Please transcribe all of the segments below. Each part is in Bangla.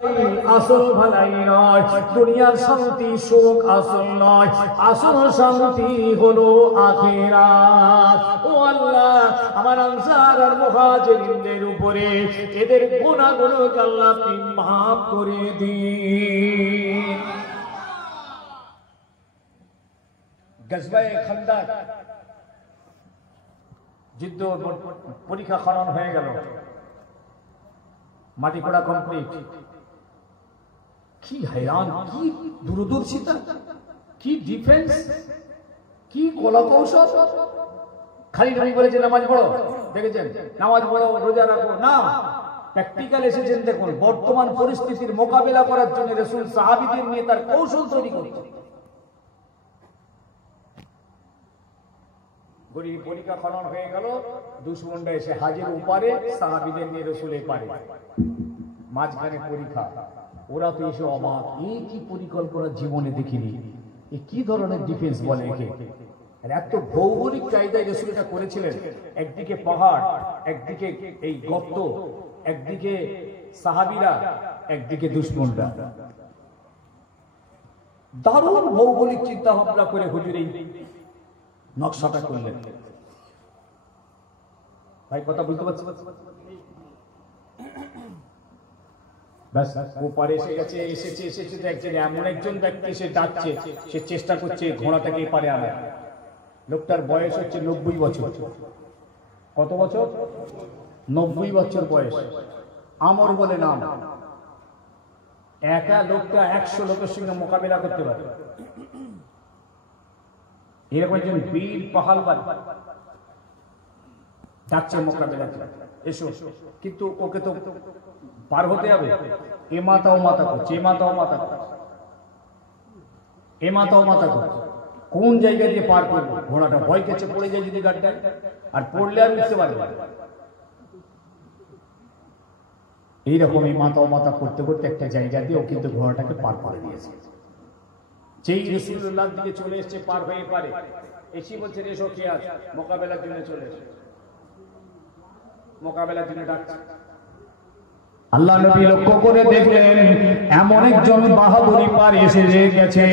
আসল ভালাই নয়, দুনিয়ার শান্তি সুখ আসল নয়, আসল শান্তি হলো আখিরাত। ও আল্লাহ, আমার আনসার আর মুহাজিরিনদের উপরে এদের গুনাহগুলোকে আল্লাহ আপনি মাফ করে দিন। গজওয়ে খন্দক যুদ্ধ পরীক্ষা খনন হয়ে গেল, মাটি কোড়া কমপ্লিট। কি হায়ান, কি দূরদর্শিতা, কি ডিফেন্স, কি কলাকৌশল। খালি নবী বলেছে নামাজ পড়ো, দেখেছেন নামাজ পড়ো রোজা রাখো, না, প্র্যাকটিক্যাল এসেছেন। দেখুন বর্তমান পরিস্থিতির মোকাবেলা করার জন্য রাসূল সাহাবীদের নিয়ে তার কৌশল তৈরি করতেন। পরীক্ষা খনন হয়ে গেল, দুশমনরা এসে হাজির উপারে, সাহাবীদের নিয়ে রাসূলের পারে, মাঝখানে পরীক্ষা। ওরা তো এসে অবাক, এই কি পরিকল্পনা জীবনে দেখিনি, এ কি ধরনের ডিফেন্স বলে একে। আর এত ভৌগোলিক চাহিদায় রাসূল এটা করেছিলেন। একদিকে পাহাড়, একদিকে এই গর্ত, একদিকে সাহাবীরা, একদিকে দুশমনরা। দারুণ ভৌগোলিক চিন্তা ভাবনা করে হুজুর এই নকশাটা করলেন। ভাই কথা বুঝতে পারছি? ব্যাস ওপারে এসে গেছে, এসেছে দেখছেন এমন একজন ব্যক্তি সে ডাকছে, সে চেষ্টা করছে ঘোড়াটাকে এপারে আনার। লোকটার বয়স হচ্ছে 90 বছর। কত বছর? 90 বছর বয়স। আমর বলে নাম। একা লোকটা 100 লোকের সঙ্গে মোকাবিলা করতে পারে। এরকম একজন বীর পাহালবান ডাকছে মোকাবিলা, এসো। কিন্তু ওকে তো পার হতে হবে। এ মাথা ও মাথা করছে, এ মাথা ও মাথা করছে, এ মাথা ও মাথা করছে। কোন জায়গা দিয়ে পার করবো? ঘোড়াটা ভয় কেছে পড়ে যায় যদি গাড়িটা, আর পড়লে আর উঠতে পারবে। এইরকম এই মাথা ও মাথা করতে করতে একটা জায়গা দিয়ে ও কিন্তু ঘোড়াটাকে পার করে দিয়েছে। যেই রাসূলুল্লাহর দিকে চলে এসেছে, পার হয়ে পারে এসে বলছে এসো, কে আছে? মোকাবেলার জন্য চলে এসে মোকাবেলার জন্য ডাকছে। আল্লাহ নবী লক্ষ্য করে দেখলেন এমন একজন বাহাদুরি পার এসে গেছে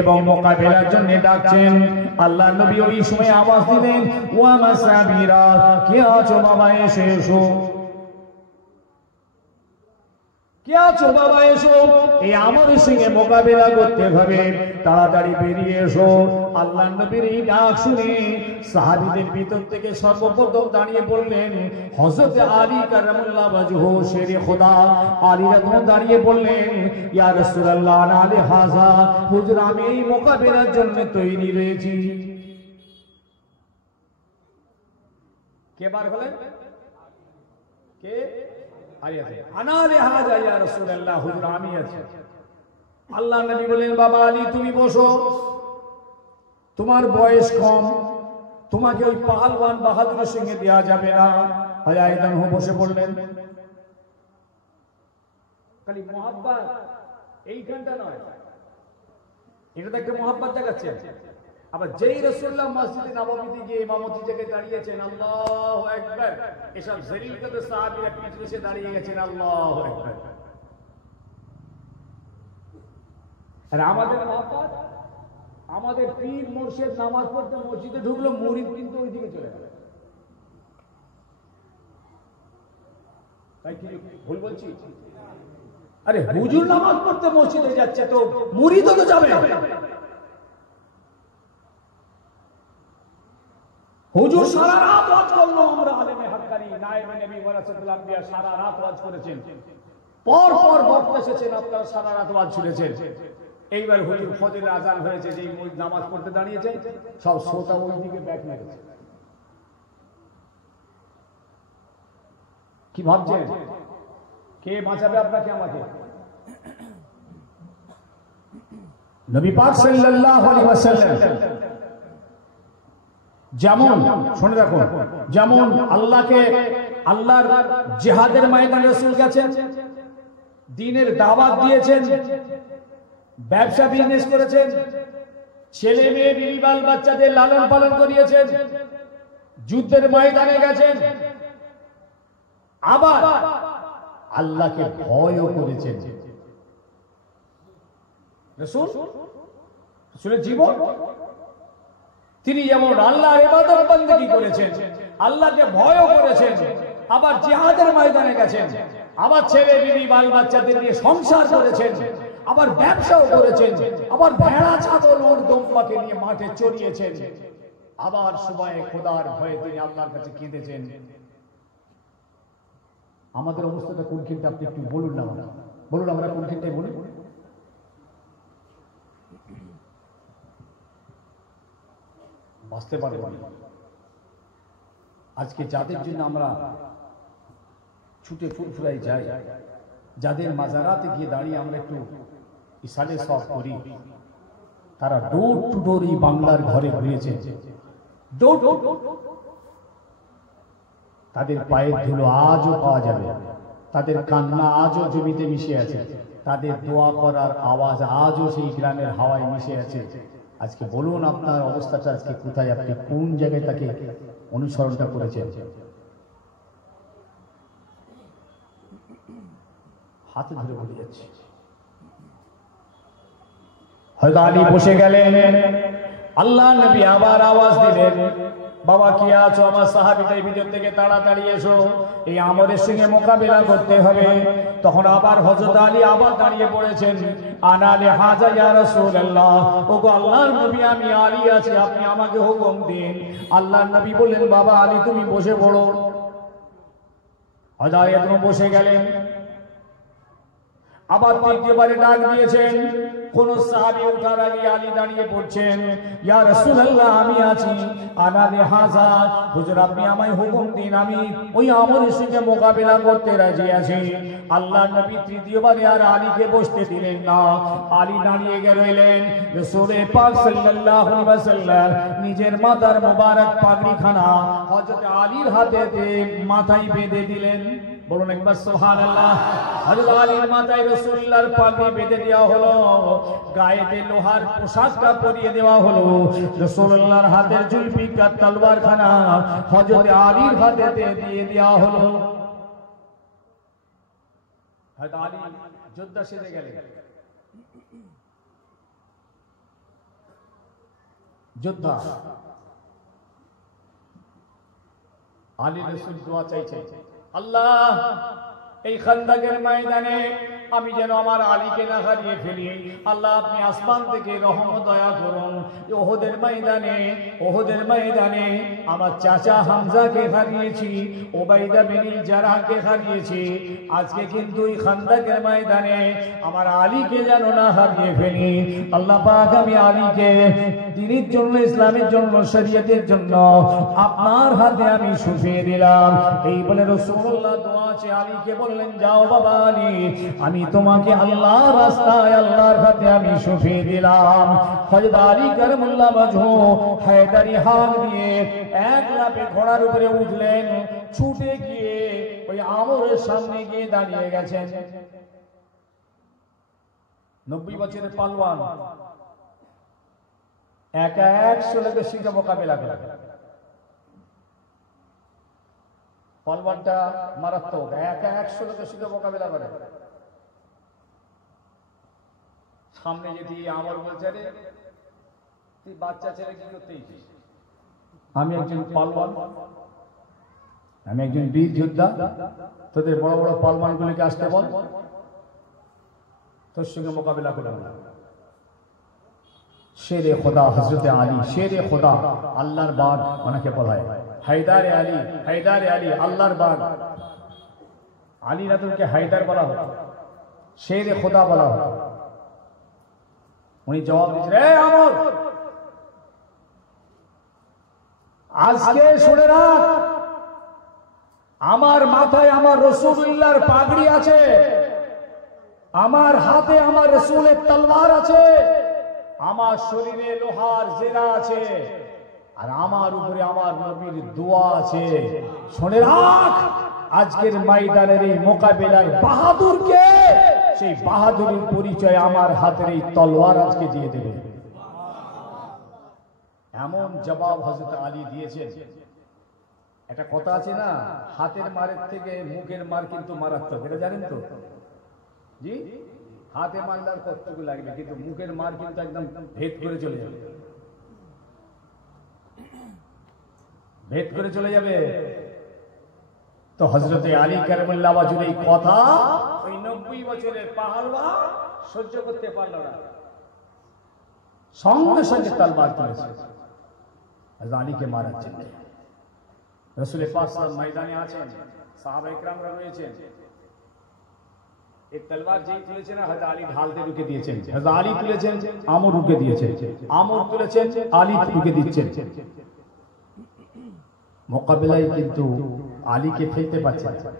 এবং মোকাবেলার জন্য ডাকছেন। আল্লাহ নবী ওই সময় আওয়াজ দিলেন, ওয়া মাসাবিরা, কে আছো বাবা, এসে এসো। কে আছো বাবা, এসো, এই আমার সঙ্গে মোকাবেলা করতে হবে, তাড়াতাড়ি বেরিয়ে এসো। আল্লাহ নবীর এই ডাক শুনে সাহাবীদের ভিতর থেকে সর্বপ্রথম দাঁড়িয়ে বললেন হযরত আলী কারামাল্লাহু ওয়াজহু, শেরে খোদা আলী রাদিয়াল্লাহু দাঁড়িয়ে বললেন, ইয়া রাসূলুল্লাহ আলী হাযা, হুজুর আমি এই মোকাবেলার জন্য তৈরি রয়েছি। কে বার হলেন? কে? আল্লাহ নবী বলেন, বাবা আলী তুমি বসো, তোমার বয়স কম, তোমাকে ওই পাহালওয়ান বাহাদুরের সঙ্গে দেওয়া যাবে না। বসে পড়লেন। খালি মোহাব্বত এইখানটা নয়, এটা তো একটা মোহাব্বত দেখাচ্ছে। আবার যেই রাসূলুল্লাহ মসজিদে নববীতে গিয়ে ইমামতি জায়গায় দাঁড়িয়েছেন, আল্লাহু আকবার, এসব জলিলকাদের সাহাবীরা পিছনে এসে দাঁড়িয়ে গেছেন, আল্লাহু আকবার। আর আমাদের মোহাব্বত, আমাদের পীর মুর্শিদ নামাজ পড়তে মসজিদে ঢুকলো, মুরিদ কিন্তু ওইদিকে চলে গেল। তাই কি ভুল বলছি? আরে হুজুর নামাজ পড়তে মসজিদে যাচ্ছে তো মুরিদও তো যাবে। হুজুর সারা রাত ওয়াজ করলো, আমরা আলেমে হাক্কানি নায়েবে নবী ওয়ারাসাতুল আম্বিয়া সারা রাত ওয়াজ করেছেন, পর পর বক্তা এসেছেন, আপনারা সারা রাত ওয়াজ শুনেছেন। এইবার হুজুর ফজরের আযান হয়েছে, যেই নামাজ পড়তে দাঁড়িয়েছে সব শ্রোতা ওই দিকে ব্যাক মেরেছে। কি ভাবছেন কে বাঁচাবে আপনাকে আমাকে? নবী পাক সাল্লাল্লাহু আলাইহি ওয়াসাল্লাম যেমন, শুনে দেখুন, যেমন আল্লাহর জিহাদের ময়দানে রাসূল গেছেন, দ্বীনের দাওয়াত দিয়েছেন, ব্যবসা বিজনেস করেছেন, ছেলে মেয়ে বিবি বাল বাচ্চাদের লালন পালন করিয়েছেন, যুদ্ধের ময়দানে গেছেন, আবার আল্লাহকে ভয়ও করেছেন। রাসূলের জীবন, তিনি যেমন আল্লাহর ইবাদত বন্দেগী করেছেন, আল্লাহকে ভয়ও করেছেন, আবার জিহাদের ময়দানে গেছেন, আবার ছেলে বিবি বাল বাচ্চাদের নিয়ে সংসার করেছেন, আবার ব্যবসাও করেছেন, আবার ভেড়া ছাগল ওর দম্পাকে নিয়ে মাঠে চড়িয়েছেন, আবার সময়ে খোদার ভয়ে তিনি আল্লাহর কাছে কেঁদেছেন। আমাদের অবস্থাটা কোনখানটা আপনি একটু বলুন না, বলুন আমরা কোনখানটাই বলি। বাঁচতে পারবো না। আজকে যাদের জন্য আমরা ছুটে ফুরফুরাই যাই, যাদের মাজারাতে গিয়ে দাঁড়িয়ে আমরা একটু ইসালে সব করি, তারা ডোর টু ডোর এই বাংলার ঘরে ঘুরিয়েছে। তাদের পায়ের ধুলো আজও পাওয়া যাবে, তাদের কান্না আজও জমিতে মিশে আছে, তাদের দোয়া করার আওয়াজ আজও সেই গ্রামের হাওয়ায় মিশে আছে। আজকে বলুন আপনার অবস্থাটা আজকে কোথায়, আপনি কোন জায়গায় তাকে অনুসরণটা করেছেন? হাতে ধরে বলে যাচ্ছে। হযরত আলী বসে গেলেন, আল্লাহ নবী আবার আওয়াজ দিলেন, বাবা কি আছো? আমার সাহাবীদের ভিতর থেকে তাড়াতাড়ি এসো, এই আমরের সঙ্গে মোকাবিলা করতে হবে। তখন আবার হযরত আলী আবার দাঁড়িয়ে পড়েছেন, আনা লিহাযা ইয়া রাসূলুল্লাহ, ওগো আল্লাহর নবী আমি আলী আছি, আপনি আমাকে হুকুম দিন। আল্লাহর নবী বললেন, বাবা আলী তুমি বসে পড়ো। হযরত আলী এখনো বসে গেলেন, আবার তৃতীয়বারে ডাক দিয়েছেন। কোন সাহাবী ওঠার আগে আলী দাঁড়িয়ে পড়ছেন, ইয়া রাসূলুল্লাহ আমি আছি, আনা লিহাযা, হুজুর আপনি আমায় হুকুম দিন, আমি ওই আমরের সঙ্গে মোকাবিলা করতে রাজি আছি। আল্লাহর নবী তৃতীয়বারে আর আলীকে বসতে দিলেন না, আলী দাঁড়িয়ে রইলেন। রাসূল পাক সাল্লাল্লাহু আলাইহি ওয়াসাল্লাম নিজের মাথার মোবারক পাগড়িখানা হযরত আলীর হাতে মাথায় বেঁধে দিলেন। বলুন একবার সুবহানাল্লাহ। হযরত আলীর মাথায় রাসূলুল্লাহর পাগড়ি বেঁধে দেওয়া হলো, গায়েতে লোহার পোশাকটা পরিয়ে দেওয়া হলো, রাসূলুল্লাহর হাতের জুলফিকার তলোয়ারখানা হযরত আলীর হাতে দিয়ে দেওয়া হলো। হযরত আলী যোদ্ধা সেজে গেলেন, যোদ্ধা। আলী রাসূল দোয়া চাইছে, আল্লাহ এই খান্দাকের ময়দানে আমি যেন আমার আলীকে না হারিয়ে ফেলি, আল্লাহ আপনি আসমান থেকে রহমত দয়া করুন। ওহদের ময়দানে আমার চাচা হামজাকে হারিয়েছি, ওবাইদা বিন জারাহকে হারিয়েছি, আজকে কিন্তু এই খান্দাকের ময়দানে আমার আলীকে যেন না হারিয়ে ফেলি। আল্লাহ পাক আমি আলীকে দ্বীনের জন্য, ইসলামের জন্য, শরীয়তের জন্য আপনার হাতে আমি সঁপে দিলাম। এই বলে রাসূলুল্লাহ দোয়া আছে আলীকে বললেন, যাও বাবা আলী, আমি তোমাকে আল্লাহর রাস্তায় আল্লাহর হাতে আমি সঁপে দিলাম। হযরত আলী কারমুল্লাহ ওয়াজহু হায়দারি হাত দিয়ে এক লাফে ঘোড়ার উপরে উঠলেন, ছুটে গিয়ে ওই আমরের সামনে গিয়ে দাঁড়িয়ে গেছেন। 90 বছরের পালোয়ান একা 100 লোকের সঙ্গে মোকাবেলা করে। পালোয়ানটা মারাত্মক, একা 100 লোকের সঙ্গে মোকাবেলা করে। সামনে যদি আমর বলছে, রে তুই বাচ্চা ছেলে কি করতেই, আমি একজন পালোয়ান, আমি একজন বীর যোদ্ধা, তোদের বড় বড় পালোয়ানগুলিকে আসতে বল, তোর সঙ্গে মোকাবিলা করে। শেরে খোদা হযরত আলী, শেরে খোদা আল্লাহর বাগ ওনাকে বলা হয়, হায়দারে আলী, হায়দারে আলী আল্লাহর বাগ। আলী রাতুলকে হায়দার বলা হতো, শেরে খোদা বলা হতো। উনি জবাব দিয়েছেন, এ আমর, আজকে শুনে রাখ, আমার মাথায় আমার রাসূলুল্লাহর পাগড়ি আছে, আমার হাতে আমার রাসূলের তলোয়ার আছে, আমার শরীরে লোহার জেরা আছে, আর আমার উপরে আমার নবীর দোয়া আছে। শুনে রাখ, আজকের ময়দানের এই মোকাবিলায় বাহাদুর কে, সেই বাহাদুরের পরিচয় আমার হাতের এই তলোয়ার আজকে দিয়ে দেবে। এমন জবাব হযরত আলী দিয়েছেন। একটা কথা আছে না, হাতের মারের থেকে মুখের মার কিন্তু মারাত্মক, এটা জানেন তো? জি, হাতে মারলে আর কতটুকু লাগবে, কিন্তু মুখের মার কিন্তু একদম ভেদ করে চলে যাবে, ভেদ করে চলে যাবে। তো হযরতে আলী কারামাল্লাহু ওয়াজহুর এই কথা ওই 90 বছরের পাহালওয়ান সহ্য করতে পারল না, সঙ্গে সঙ্গে তলবার তুলেছে হযরত আলীকে মারার জন্য। রাসূল পাক সাল্লাল্লাহু ময়দানে আছেন, সাহাবায়ে কেরামরা রয়েছেন, এই তলবার যেই তুলেছেন হযরত আলী ঢালতে ঢুকে দিয়েছেন, হযরত আলী তুলেছেন আমর রুকে দিয়েছেন, আমর তুলেছেন আলী রুকে দিচ্ছেন। মোকাবিলায় কিন্তু আলীকে ফেলতে পারছে না,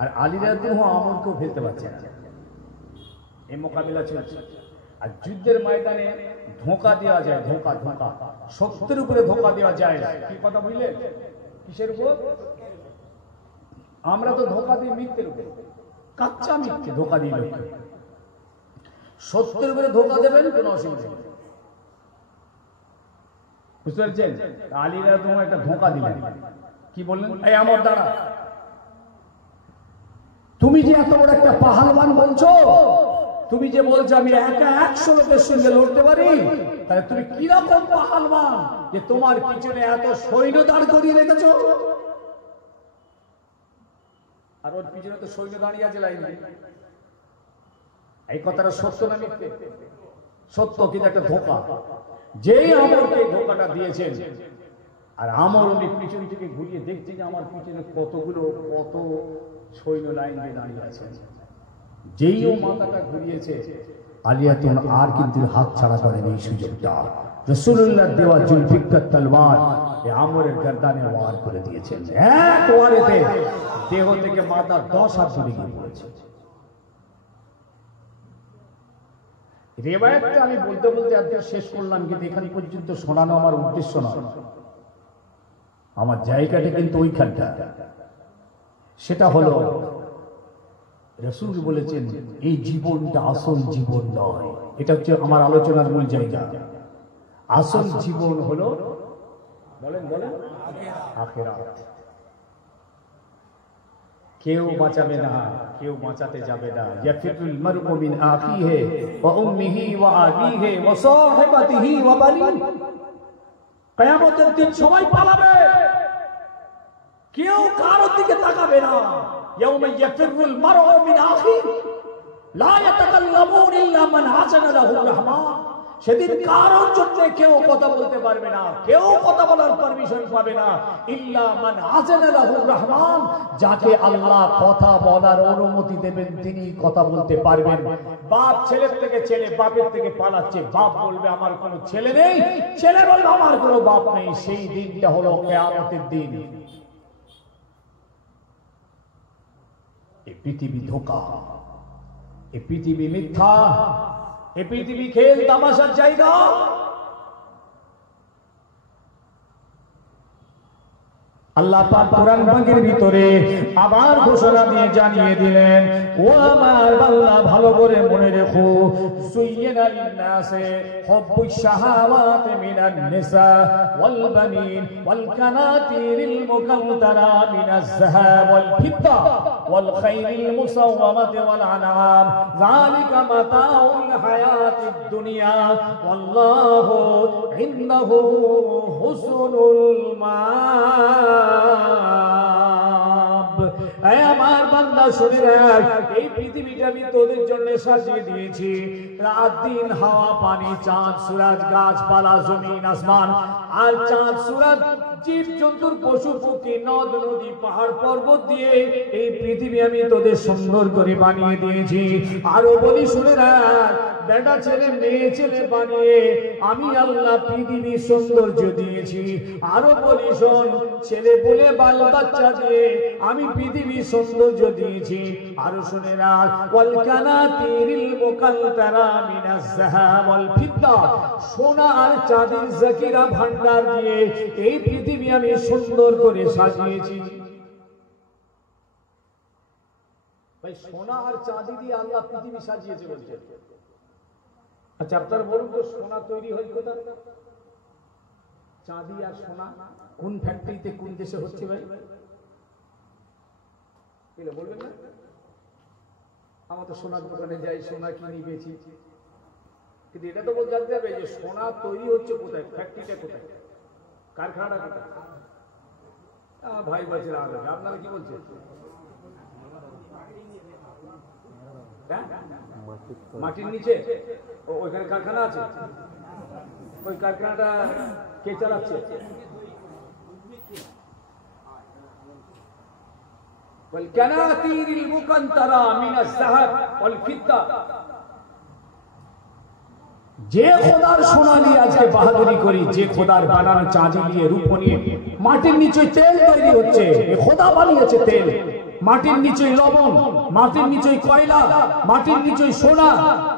আর আলী রাদিয়াল্লাহু আনহু আমরকেও ফেলতে পারছে না। এই মোকাবিলা চলছে। আর যুদ্ধের ময়দানে ধোঁকা দেওয়া যায়, ধোঁকা ধোঁকা সত্যের উপরে ধোঁকা দেওয়া যায়। কি কথা বুঝলেন? কিসের উপর? আমরা তো ধোঁকা দিই মিথ্যের উপরে, কাচ্চা মিথ্যে ধোঁকা দিই লোককে। সত্যের উপরে ধোঁকা দেবেন কোনো অসুবিধা নেই, বুঝতে পারছেন? আলী রাদিয়াল্লাহু আনহু একটা ধোঁকা দিলেন, কি বললেন? এই আমার দ্বারা তুমি যে এত বড় একটা পাহালওয়ান বলছো, তুমি যে বলছো আমি একা 100 লোকের সঙ্গে লড়তে পারি, তাহলে তুমি কিরকম পাহালওয়ান যে তোমার পিছনে এত সৈন্য দাঁড় করিয়ে রেখেছো? আর ওর পিছনে তো সৈন্য দাঁড়িয়ে আছে লাইনে। এই কথাটা সত্য না মিথ্যে? সত্য, কিন্তু একটা ধোঁকা। যেই আমরকে ধোঁকাটা দিয়েছেন, আর আমর উনি পিছন থেকে ঘুরিয়ে দেখছে যে আমার পিছনে কত সৈন্য লাইন দিয়ে দাঁড়িয়ে আছে। যেই ও মাথাটা ঘুরিয়েছে, আলিয়াতুন আর কিন্তু হাত ছাড়া করেন এই সুযোগটা। রাসূলুল্লাহ দেওয়া জুলফিকার তলোয়ার এই আমরের গর্দানে ওয়ার করে দিয়েছেন। এক ওয়ারেতে দেহ থেকে মাথা 10 হাত দূরে গিয়ে পড়েছে। রিওয়ায়াতটা আমি বলতে বলতে আজকে শেষ করলাম, কিন্তু এখান পর্যন্ত শোনানো আমার উদ্দেশ্য না। আমার জায়গাটা কিন্তু ওইখানটা, সেটা হলো রাসূল বলেছেন এই জীবনটা আসল জীবন নয়। এটা হচ্ছে আমার আলোচনার মূল জায়গা। আসল জীবন হলো, বলেন বলেন, আখিরাত। কেউ বাঁচাবে না, কেউ বাঁচাতে যাবে না। ইয়াফিরুল মারউ মিন আখিহি ওয়া উম্মিহি ওয়া আবিহি ওয়া সাহিবাতিহি ওয়া বানিহি। কিয়ামতের দিন সবাই পালাবে, কেউ কারোর দিকে তাকাবে না। ইয়াউমা ইয়াফিরুল মারউ মিন আখিহি লা ইয়াতাকাল্লামুন ইল্লা মান আযানা লাহু রাহমান। সেদিন কারোর জন্য কেউ কথা বলতে পারবে না, কেউ কথা বলার পারমিশন পাবে না, ইল্লা মান আযানা লাহু রাহমান। যাকে আল্লাহ কথা বলার অনুমতি দেবেন তিনি কথা বলতে পারবেন। বাপ ছেলের থেকে, ছেলে বাপের থেকে পালাচ্ছে, বাপ বলবে আমার কোনো ছেলে নেই, ছেলে বলবে আমার কোনো বাপ নেই। সেই দিনটা হলো কিয়ামতের দিন। এই পৃথিবী ধোঁকা, এই পৃথিবী মিথ্যা, এই পৃথিবী খেল তামাশার জায়গা। আল্লাহ পাক কোরআন পাকের ভিতরে আবার ঘোষণা দিয়ে জানিয়ে দিলেন, ও আমার বান্দা ভালো করে মনে রেখো, সুইয়্যিনা লিন-নাসি হুব্বুশ শাহাওয়াতি মিনান নিসা ওয়াল বানিন ওয়াল কানাতিরিল মুকান্তারা মিনাজ যাহাব ওয়াল ফিদ্দা ওয়াল খাইলিল মুসাওওয়ামাতি ওয়াল আনআম যালিকা মাতাউল হায়াতিদ দুনিয়া ওয়াল্লাহু ইনদাহু হুসনুল মাআব। আমার বান্দা শুনে রাখ, এই পৃথিবীটা আমি তোদের জন্য সাজিয়ে দিয়েছি। রাত দিন, হাওয়া পানি, চাঁদ সূরজ, গাছপালা, জমিন আসমান, আর চাঁদ সূরজ, জীব জন্তুর, পশু পক্ষী, নদ নদী, পাহাড় পর্বত দিয়ে এই পৃথিবী আমি তোদের সুন্দর করে বানিয়ে দিয়েছি। আরো বলি শুনে রাখ, বেটা ছেলে মেয়ে ছেলে বানিয়ে আমি আল্লাহ পৃথিবীর সৌন্দর্য দিয়েছি। আরো বলি শোন, ছেলে বলে বাল বাচ্চা দিয়ে আমি পৃথিবীর সৌন্দর্য দিয়েছি। আরো শুনে রাখ, ওয়াল কানাতিরিল মুকান্তারা মিনাজ যাহাব ওয়াল ফিদ্দা, সোনা আর চাঁদের জাকিরা ভান্ডার দিয়ে এই পৃথিবী আমি সুন্দর করে সাজিয়েছি। ভাই, সোনা আর চাঁদি দিয়ে আল্লাহ পৃথিবী সাজিয়েছে বলছে। আচ্ছা আপনারা বলুন তো, সোনা তৈরি হয় কোথা? চাঁদি আর সোনা কোন ফ্যাক্টরিতে, কোন দেশে হচ্ছে ভাই? বলবেন না? আমরা তো সোনার দোকানে যাই, সোনা কিনি, বেচি, কিন্তু এটা তো জানতে হবে যে সোনা তৈরি হচ্ছে কোথায়, ফ্যাক্টরিটা কোথায়, কারখানাটা কোথায়। আমার ভাই বলছেন আগে, আপনারা কি বলছেন? মাটির নিচে ওইখানে কারখানা আছে, ওই কারখানাটা কে চালাচ্ছে? والكناتير المقنطرة من الذهب والفضة। যে খোদার সোনা নিয়ে আজকে বাহাদুরি করি, যে খোদার বানানো চাঁদি নিয়ে, রূপ নিয়ে, মাটির নিচে তেল তৈরি হচ্ছে, এ খোদা বানিয়েছে তেল। মাটির নিচে লবণ, মাটির নিচে কয়লা, মাটির নিচে সোনা,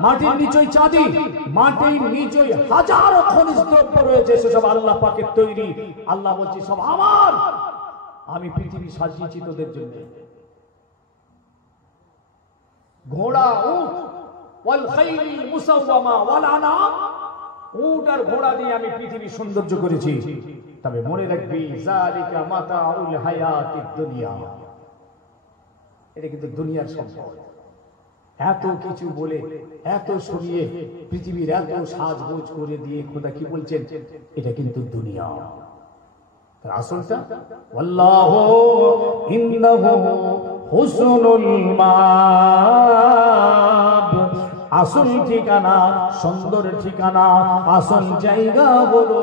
মাটির নিচে চাঁদি, মাটির নিচে হাজারো খনিজ দ্রব্য রয়েছে, সেসব আল্লাহ পাকের তৈরি। আল্লাহ বলছে সব আমার, আমি পৃথিবী সাজিয়েছি তোদের জন্য। ঘোড়া, উট, ওয়াল খাইল মুসাওয়ামা ওয়াল আনাম, উট আর ঘোড়া দিয়ে আমি পৃথিবী সৌন্দর্য করেছি। তবে মনে রাখবি যালিকা মাতাউল হায়াতিদ দুনিয়া, এটা কিন্তু দুনিয়ার সম্পদ। এত কিছু বলে, এত শুনিয়ে, পৃথিবীর এত সাজগোজ করে দিয়ে খোদা কি বলছেন? এটা কিন্তু দুনিয়া। আসলটা আল্লাহু ইন্নাহু হুসনুল মাব, আসল ঠিকানা, সুন্দর ঠিকানা, আসল জায়গা হলো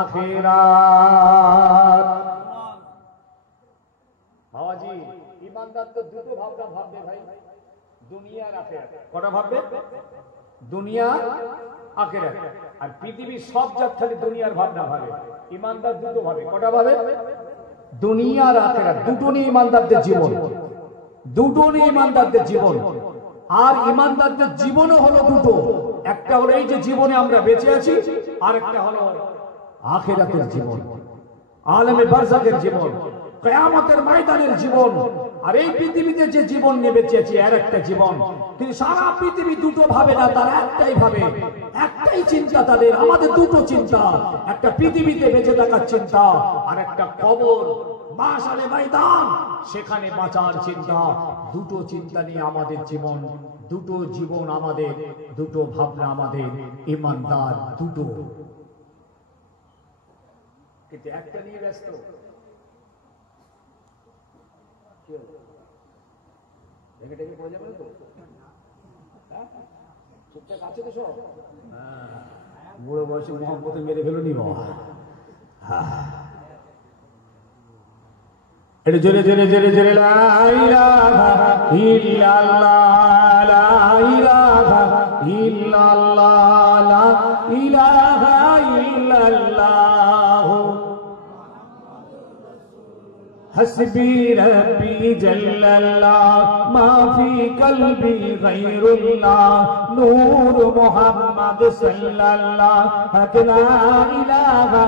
আখিরাত। বাবাজি, ইমানদার তো দুটো ভাবনা ভাববে ভাই, দুনিয়া আর আখিরাত। কটা ভাববে? দুনিয়া আখিরাত। আর পৃথিবীর সব জাত খালি দুনিয়ার ভাবনা ভাবে। ইমানদার দুটো ভাবে। কটা ভাবে? দুনিয়া আর আখিরাত, দুটো নিয়ে ইমানদারদের জীবন, দুটো নিয়ে ইমানদারদের জীবন। আর ইমানদারদের জীবনও হলো দুটো, একটা হলো এই যে জীবনে আমরা বেঁচে আছি, আর একটা হলো আখিরাতের জীবন, আলেমে বারজাখের জীবন, কিয়ামতের ময়দানের জীবন। আর এই পৃথিবীতে যে জীবন নিয়ে বেঁচে আছি এর একটা জীবন, কিন্তু সারা পৃথিবী দুটো ভাবে না, তারা একটাই ভাবে, একটাই চিন্তা তাদের। আমাদের দুটো চিন্তা, একটা পৃথিবীতে বেঁচে থাকার চিন্তা, আর একটা কবর, মাশালে ময়দান, সেখানে বাঁচার চিন্তা। দুটো চিন্তা নিয়ে আমাদের জীবন, দুটো জীবন আমাদের, দুটো ভাবনা আমাদের। ইমানদার দুটো, কিন্তু একটা নিয়ে ব্যস্ত। বুড়ো বয়সে মোহাম্মতে মেরে ফেলুনি বাবা। এটা জোরে জোরে জোরে জোরে লা ইলাহা ইল্লাল্লাহ, লা ইলাহা ইল্লাল্লাহ, লা ইলাহা ইল্লাল্লাহ। हस्बी रब्बी जल्लल्लाह, मा फी कल्बी गैरुल्लाह, नूर मुहम्मद सल्लल्लाह, हक ला इलाहा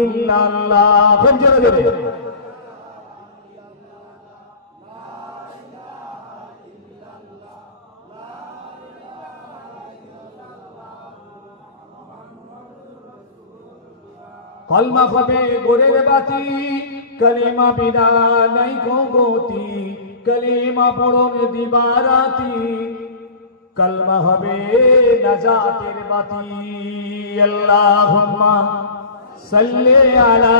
इल्लल्लाह। खूब जोरे जोरे। कलमा হবে গোরের বাতি, কলিমা বিনা নাই গতি, কলিমা পড়ন দিবারাতি, কলমা হবে নাজাতের বাতি। আল্লাহুম্মা সাল্লি আলা।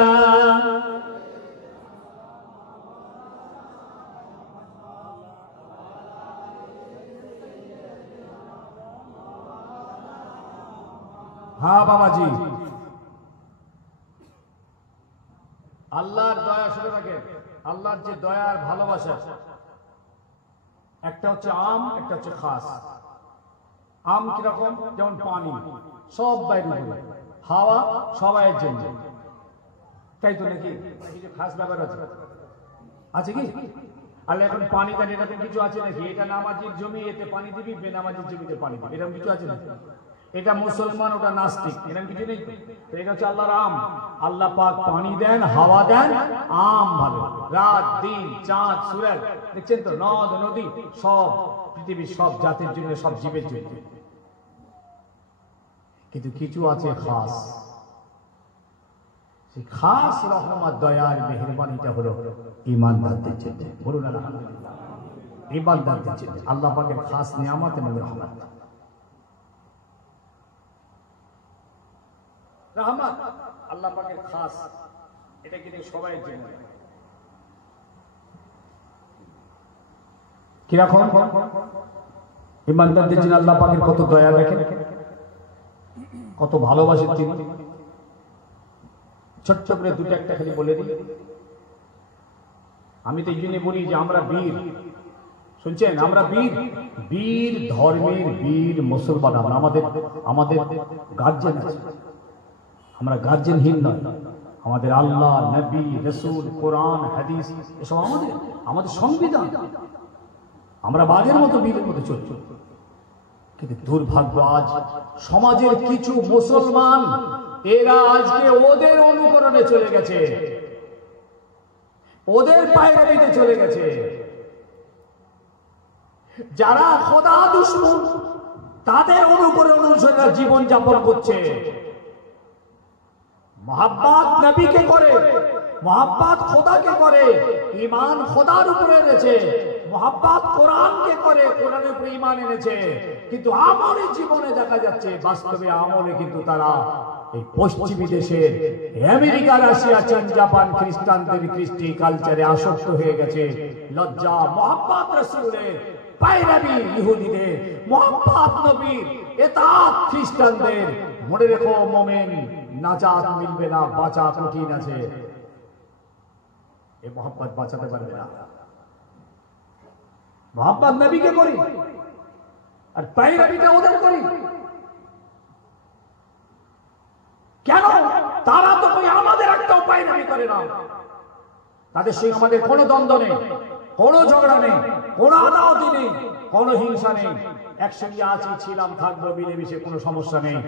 হ্যাঁ বাবাজি, আল্লাহর দয়া শুনে রাখেন। আল্লাহর যে দয়ার ভালোবাসা, একটা হচ্ছে আম, একটা হচ্ছে খাস। আম কিরকম? যেমন পানি, সব বাইরে, হাওয়া সবাইয়ের জন্য, তাই তো নাকি? কিছু খাস ব্যাপার আছে, আছে কি? আল্লাহ এখন পানি দেন, এরকম কিছু আছে নাকি? এটা নামাজির জমি, এতে পানি দিবি, বেনামাজির জমিতে পানি দিবি, এরকম কিছু আছে নাকি? এটা মুসলমান, ওটা নাস্তিক, এরকম কিছু নেই। তো এটা হচ্ছে আল্লাহর আম। আল্লাহ পাক পানি দেন, হাওয়া দেন, আম ভাবে, রাত দিন, চাঁদ সূরজ, দেখছেন তো, নদ নদী, সব পৃথিবীর সব জাতির জন্য, সব জীবের জন্য। কিন্তু কিছু আছে খাস, সেই খাস রহমত, দয়ার মেহেরবানিটা হলো ঈমানদারদের জন্য। বলুন আলহামদুলিল্লাহ। ইবাদতের জন্য, আল্লাহ পাকের খাস নিয়ামত এবং রহমত। রহমত আল্লাহ পাকের খাস, এটা কিন্তু সবাই জন্য। কিরকম ইমানদারদের জন্য আল্লাহ পাকের কত দয়া, দেখেন কত ভালোবাসেন তিনি। ছোট্ট করে দুটো একটা খালি বলে দিই। আমি তো এই জন্য বলি যে আমরা বীর, শুনছেন, আমরা বীর, বীর ধর্মের বীর মুসলমান। আমরা আমাদের গার্জেন আছে, আমরা গার্জেনহীন নয়। আমাদের আল্লাহ, নবী, রসুল, কোরআন, হাদিস এসব আমাদের সংবিধান। আমরা বাঘের মতো বীরের মতো চলছি। কিন্তু দুর্ভাগ্য, আজ সমাজের কিছু মুসলমান এরা আজকে ওদের অনুকরণে চলে গেছে, ওদের পায়রামিতে চলে গেছে। যারা খোদা দুশমন তাদের অনুসরণে জীবন যাপন করছে। মোহাব্বত নবীকে করে, মোহাব্বত খোদাকে করে, ঈমান খোদার উপরে এনেছে, মোহাব্বত কোরআনকে করে, কোরআনের উপরে ঈমান এনেছে। কিন্তু আমলে জীবনে দেখা যাচ্ছে, বাস্তবে আমলে কিন্তু তারা এই পশ্চিমী দেশের আমেরিকা, রাশিয়া, চীন, জাপান খ্রিস্টানদের কৃষ্টি কালচারে আসক্ত হয়ে গেছে। লজ্জা মোহাব্বত রাসূলের পায়রাবি ইহুদিদের, মোহাব্বত নবীর এতাত খ্রিস্টানদের। মনে রেখো মোমেন, নাজাত মিলবে না, বাঁচা কঠিন আছে। এই মোহাব্বত বাঁচাতে পারবে না। মোহাব্বত নবীকে করি আর পায়রাবিটা ওদের করি। কেন? তারা তো আমাদের একটা পায়রাবি করে না। তাদের সঙ্গে আমাদের কোনো দ্বন্দ্ব নেই, কোনো ঝগড়া নেই, কোনো আদাওয়াতি নেই, কোনো হিংসা নেই। একসঙ্গে আছি, ছিলাম, থাকবো, মিলেমিশে, কোনো সমস্যা নেই।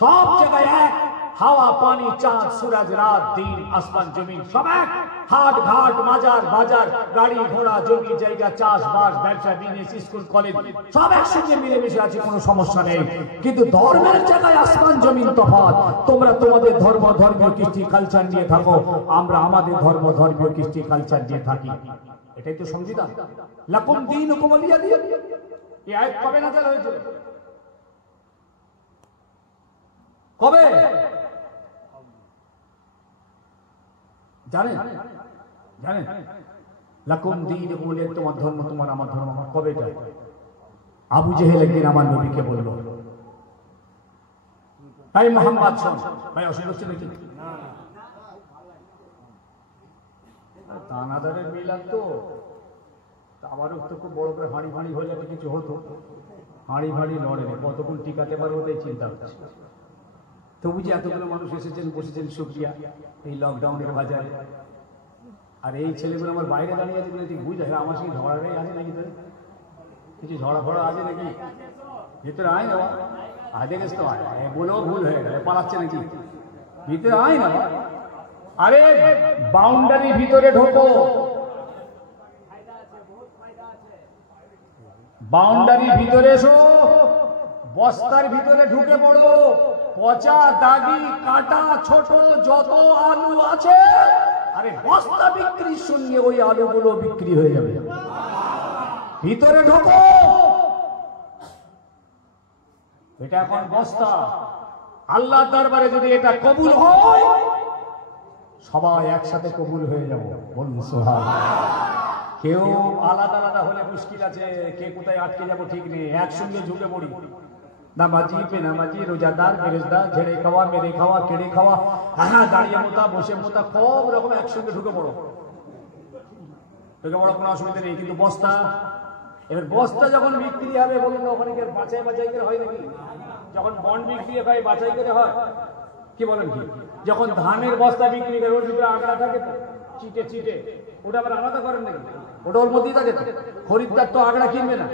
সব জায়গায় এক, হাওয়া, পানি, চাঁদ, সূরজ, রাত, দিন, আসমান, জমিন সব এক। হাট, ঘাট, মাজার, বাজার, গাড়ি ঘোড়া, জমি জায়গা, চাষবাস, ব্যবসা, বিজনেস, স্কুল, কলেজ সব একসঙ্গে মিলেমিশে আছে, কোনো সমস্যা নেই। কিন্তু ধর্মের জায়গায় আসমান জমিন তফাৎ। তোমরা তোমাদের ধর্ম, ধর্মীয় কৃষ্টি কালচার নিয়ে থাকো, আমরা আমাদের ধর্ম, ধর্মীয় কৃষ্টি কালচার নিয়ে থাকি। এটাই তো সংবিধান। লাকুম দীনুকুম ওয়ালিয়া দীন। এই আয়াত কবে নাযিল হয়েছিল? কবে জানেন? জানেন? লাকুম দীনুকুম ওয়ালিয়া, তোমার ধর্ম তোমার, আমার ধর্ম আমার। কবে যায়? আবু জেহেল একদিন আমার নবীকে বলল, তাই মুহাম্মদ শোন। ভাই অসুবিধা হচ্ছে নাকি? দানাদারের মিলাদ তো, আমারও তো খুব বড় করে হাঁড়ি ফাঁড়ি হয়ে যাবে, কিছু হতো। হাঁড়ি ফাঁড়ি লড়ে কতক্ষণ টিকাতে পারবো তাই চিন্তা হচ্ছে। তবু যে এতগুলো মানুষ এসেছেন, বসেছেন, শুকরিয়া এই লকডাউনের বাজারে। আর এই ছেলেগুলো আমার বাইরে দাঁড়িয়ে আছে, তুই বুঝতে আমার সঙ্গে ঝগড়াটাই আছে নাকি? তোর কিছু ঝগড়া ফড়া আছে নাকি? ভিতরে আয় না, আগে গেছ তো আয়, বলেও ভুল হয়ে গেল, পালাচ্ছে নাকি? ভিতরে আয় না। আরে বাউন্ডারি ভিতরে ঢোকো, বাউন্ডারি ভিতরে এসো, বস্তার ভিতরে ঢুকে পড়ো। পচা, দাগি, কাটা, ছোট যত আলু আছে, আরে বস্তা বিক্রির সঙ্গে ওই আলুগুলো বিক্রি হয়ে যাবে। ভিতরে ঢোকো। এটা এখন বস্তা। আল্লাহ দরবারে যদি এটা কবুল হয়, সবাই একসাথে কবুল হয়ে যাব। বলুন সুবহানাল্লাহ। কেউ আলাদা আলাদা হলে মুশকিল আছে, কে কোথায় আটকে যাবো ঠিক নেই। একসঙ্গে ঝুঁকে পড়ি, নামাজি, বেনামাজি, রোজাদার, বেরোজদার, ঝেড়ে খাওয়া, মেরে খাওয়া, কেড়ে খাওয়া, হ্যাঁ দাঁড়িয়ে মোতা, বসে মোতা, সব রকম একসঙ্গে ঢুকে পড়ো। ঢুকে পড়ো, কোনো অসুবিধা নেই। কিন্তু বস্তা, এবার বস্তা যখন বিক্রি হবে, বলুন ওখানে কি বাছাই বাছাই করে হয় নাকি? যখন বন্ড বিক্রি হয় বাছাই করে হয়, কি বলেন কি? যখন ধানের বস্তা বিক্রি করে ওর ভিতরে আঁকড়া থাকে, চিটে চিটে, ওটা আবার আলাদা করেন নাকি? ওটা ওর মধ্যেই থাকে। খরিদ্দার তো আঁকড়া কিনবে না,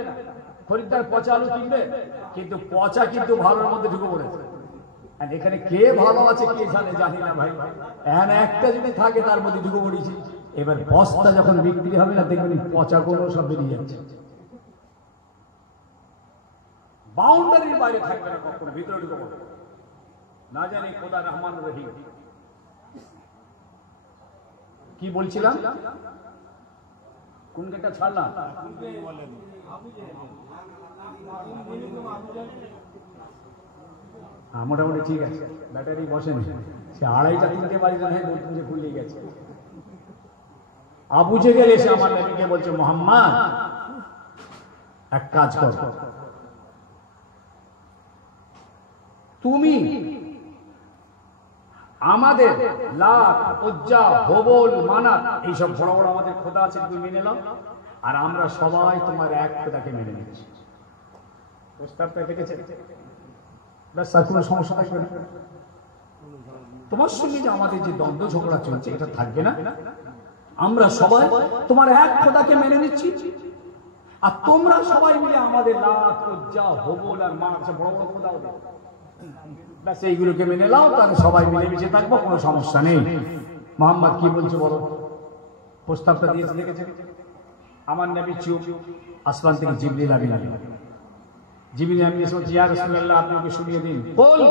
খরিদ্দার পচা আলু কিনবে, কিন্তু পচা কিন্তু ভালোর মধ্যে ঢুকে পড়েছে। আর এখানে কে ভালো আছে কে জানে, জানি না ভাই। এখন একটা যদি থাকে তার মধ্যে ঢুকে পড়েছি। এবার বস্তা যখন বিক্রি হবে না, দেখবেন পচা গুলো সব বেরিয়ে যাচ্ছে। বাউন্ডারির বাইরে থাকবে না কখনো, ভিতরে ঢুকে পড়বে। না জানি খোদা রহমান রহিম। কি বলছিলাম? কোন গেটটা ছাড়লাম? মোটামুটি ঠিক আছে, ব্যাটারি বসেন, সে 2:30-3টে বাজে না হয় দূর খুলেই গেছে। আবু জেহেল এসে আমার নবীকে বলছে, মুহাম্মদ এক কাজ কর, তুমি আমাদের লাত, উজ্জা, হুবল, মানাত এইসব বড় বড় আমাদের খোদা আছে, তুমি মেনে নাও, আর আমরা সবাই তোমার এক খোদাকে মেনে নিচ্ছি। প্রস্তাবটা দেখেছে? কোনো সমস্যা থাকবে না। তোমার সঙ্গে যে আমাদের যে দ্বন্দ্ব ঝগড়া চলছে এটা থাকবে না। আমরা সবাই তোমার এক খোদাকে মেনে নিচ্ছি, আর তোমরা সবাই মিলে আমাদের লাত, উজ্জা, হুবল আর মানাত বড় বড় খোদা হবে, ব্যাস এইগুলোকে মেনে নাও, তাহলে সবাই মিলেমিশে থাকবো, কোনো সমস্যা নেই। মুহাম্মদ কি বলছে বলো? প্রস্তাবটা দিয়েছে, দেখেছে? আমার নবী চুপ। আসমান থেকে জিবরিল আমিন এলেন। জিবরিল আমিন এসে বলছে, ইয়া রাসূলুল্লাহ, আপনি ওকে শুনিয়ে দিন। কুল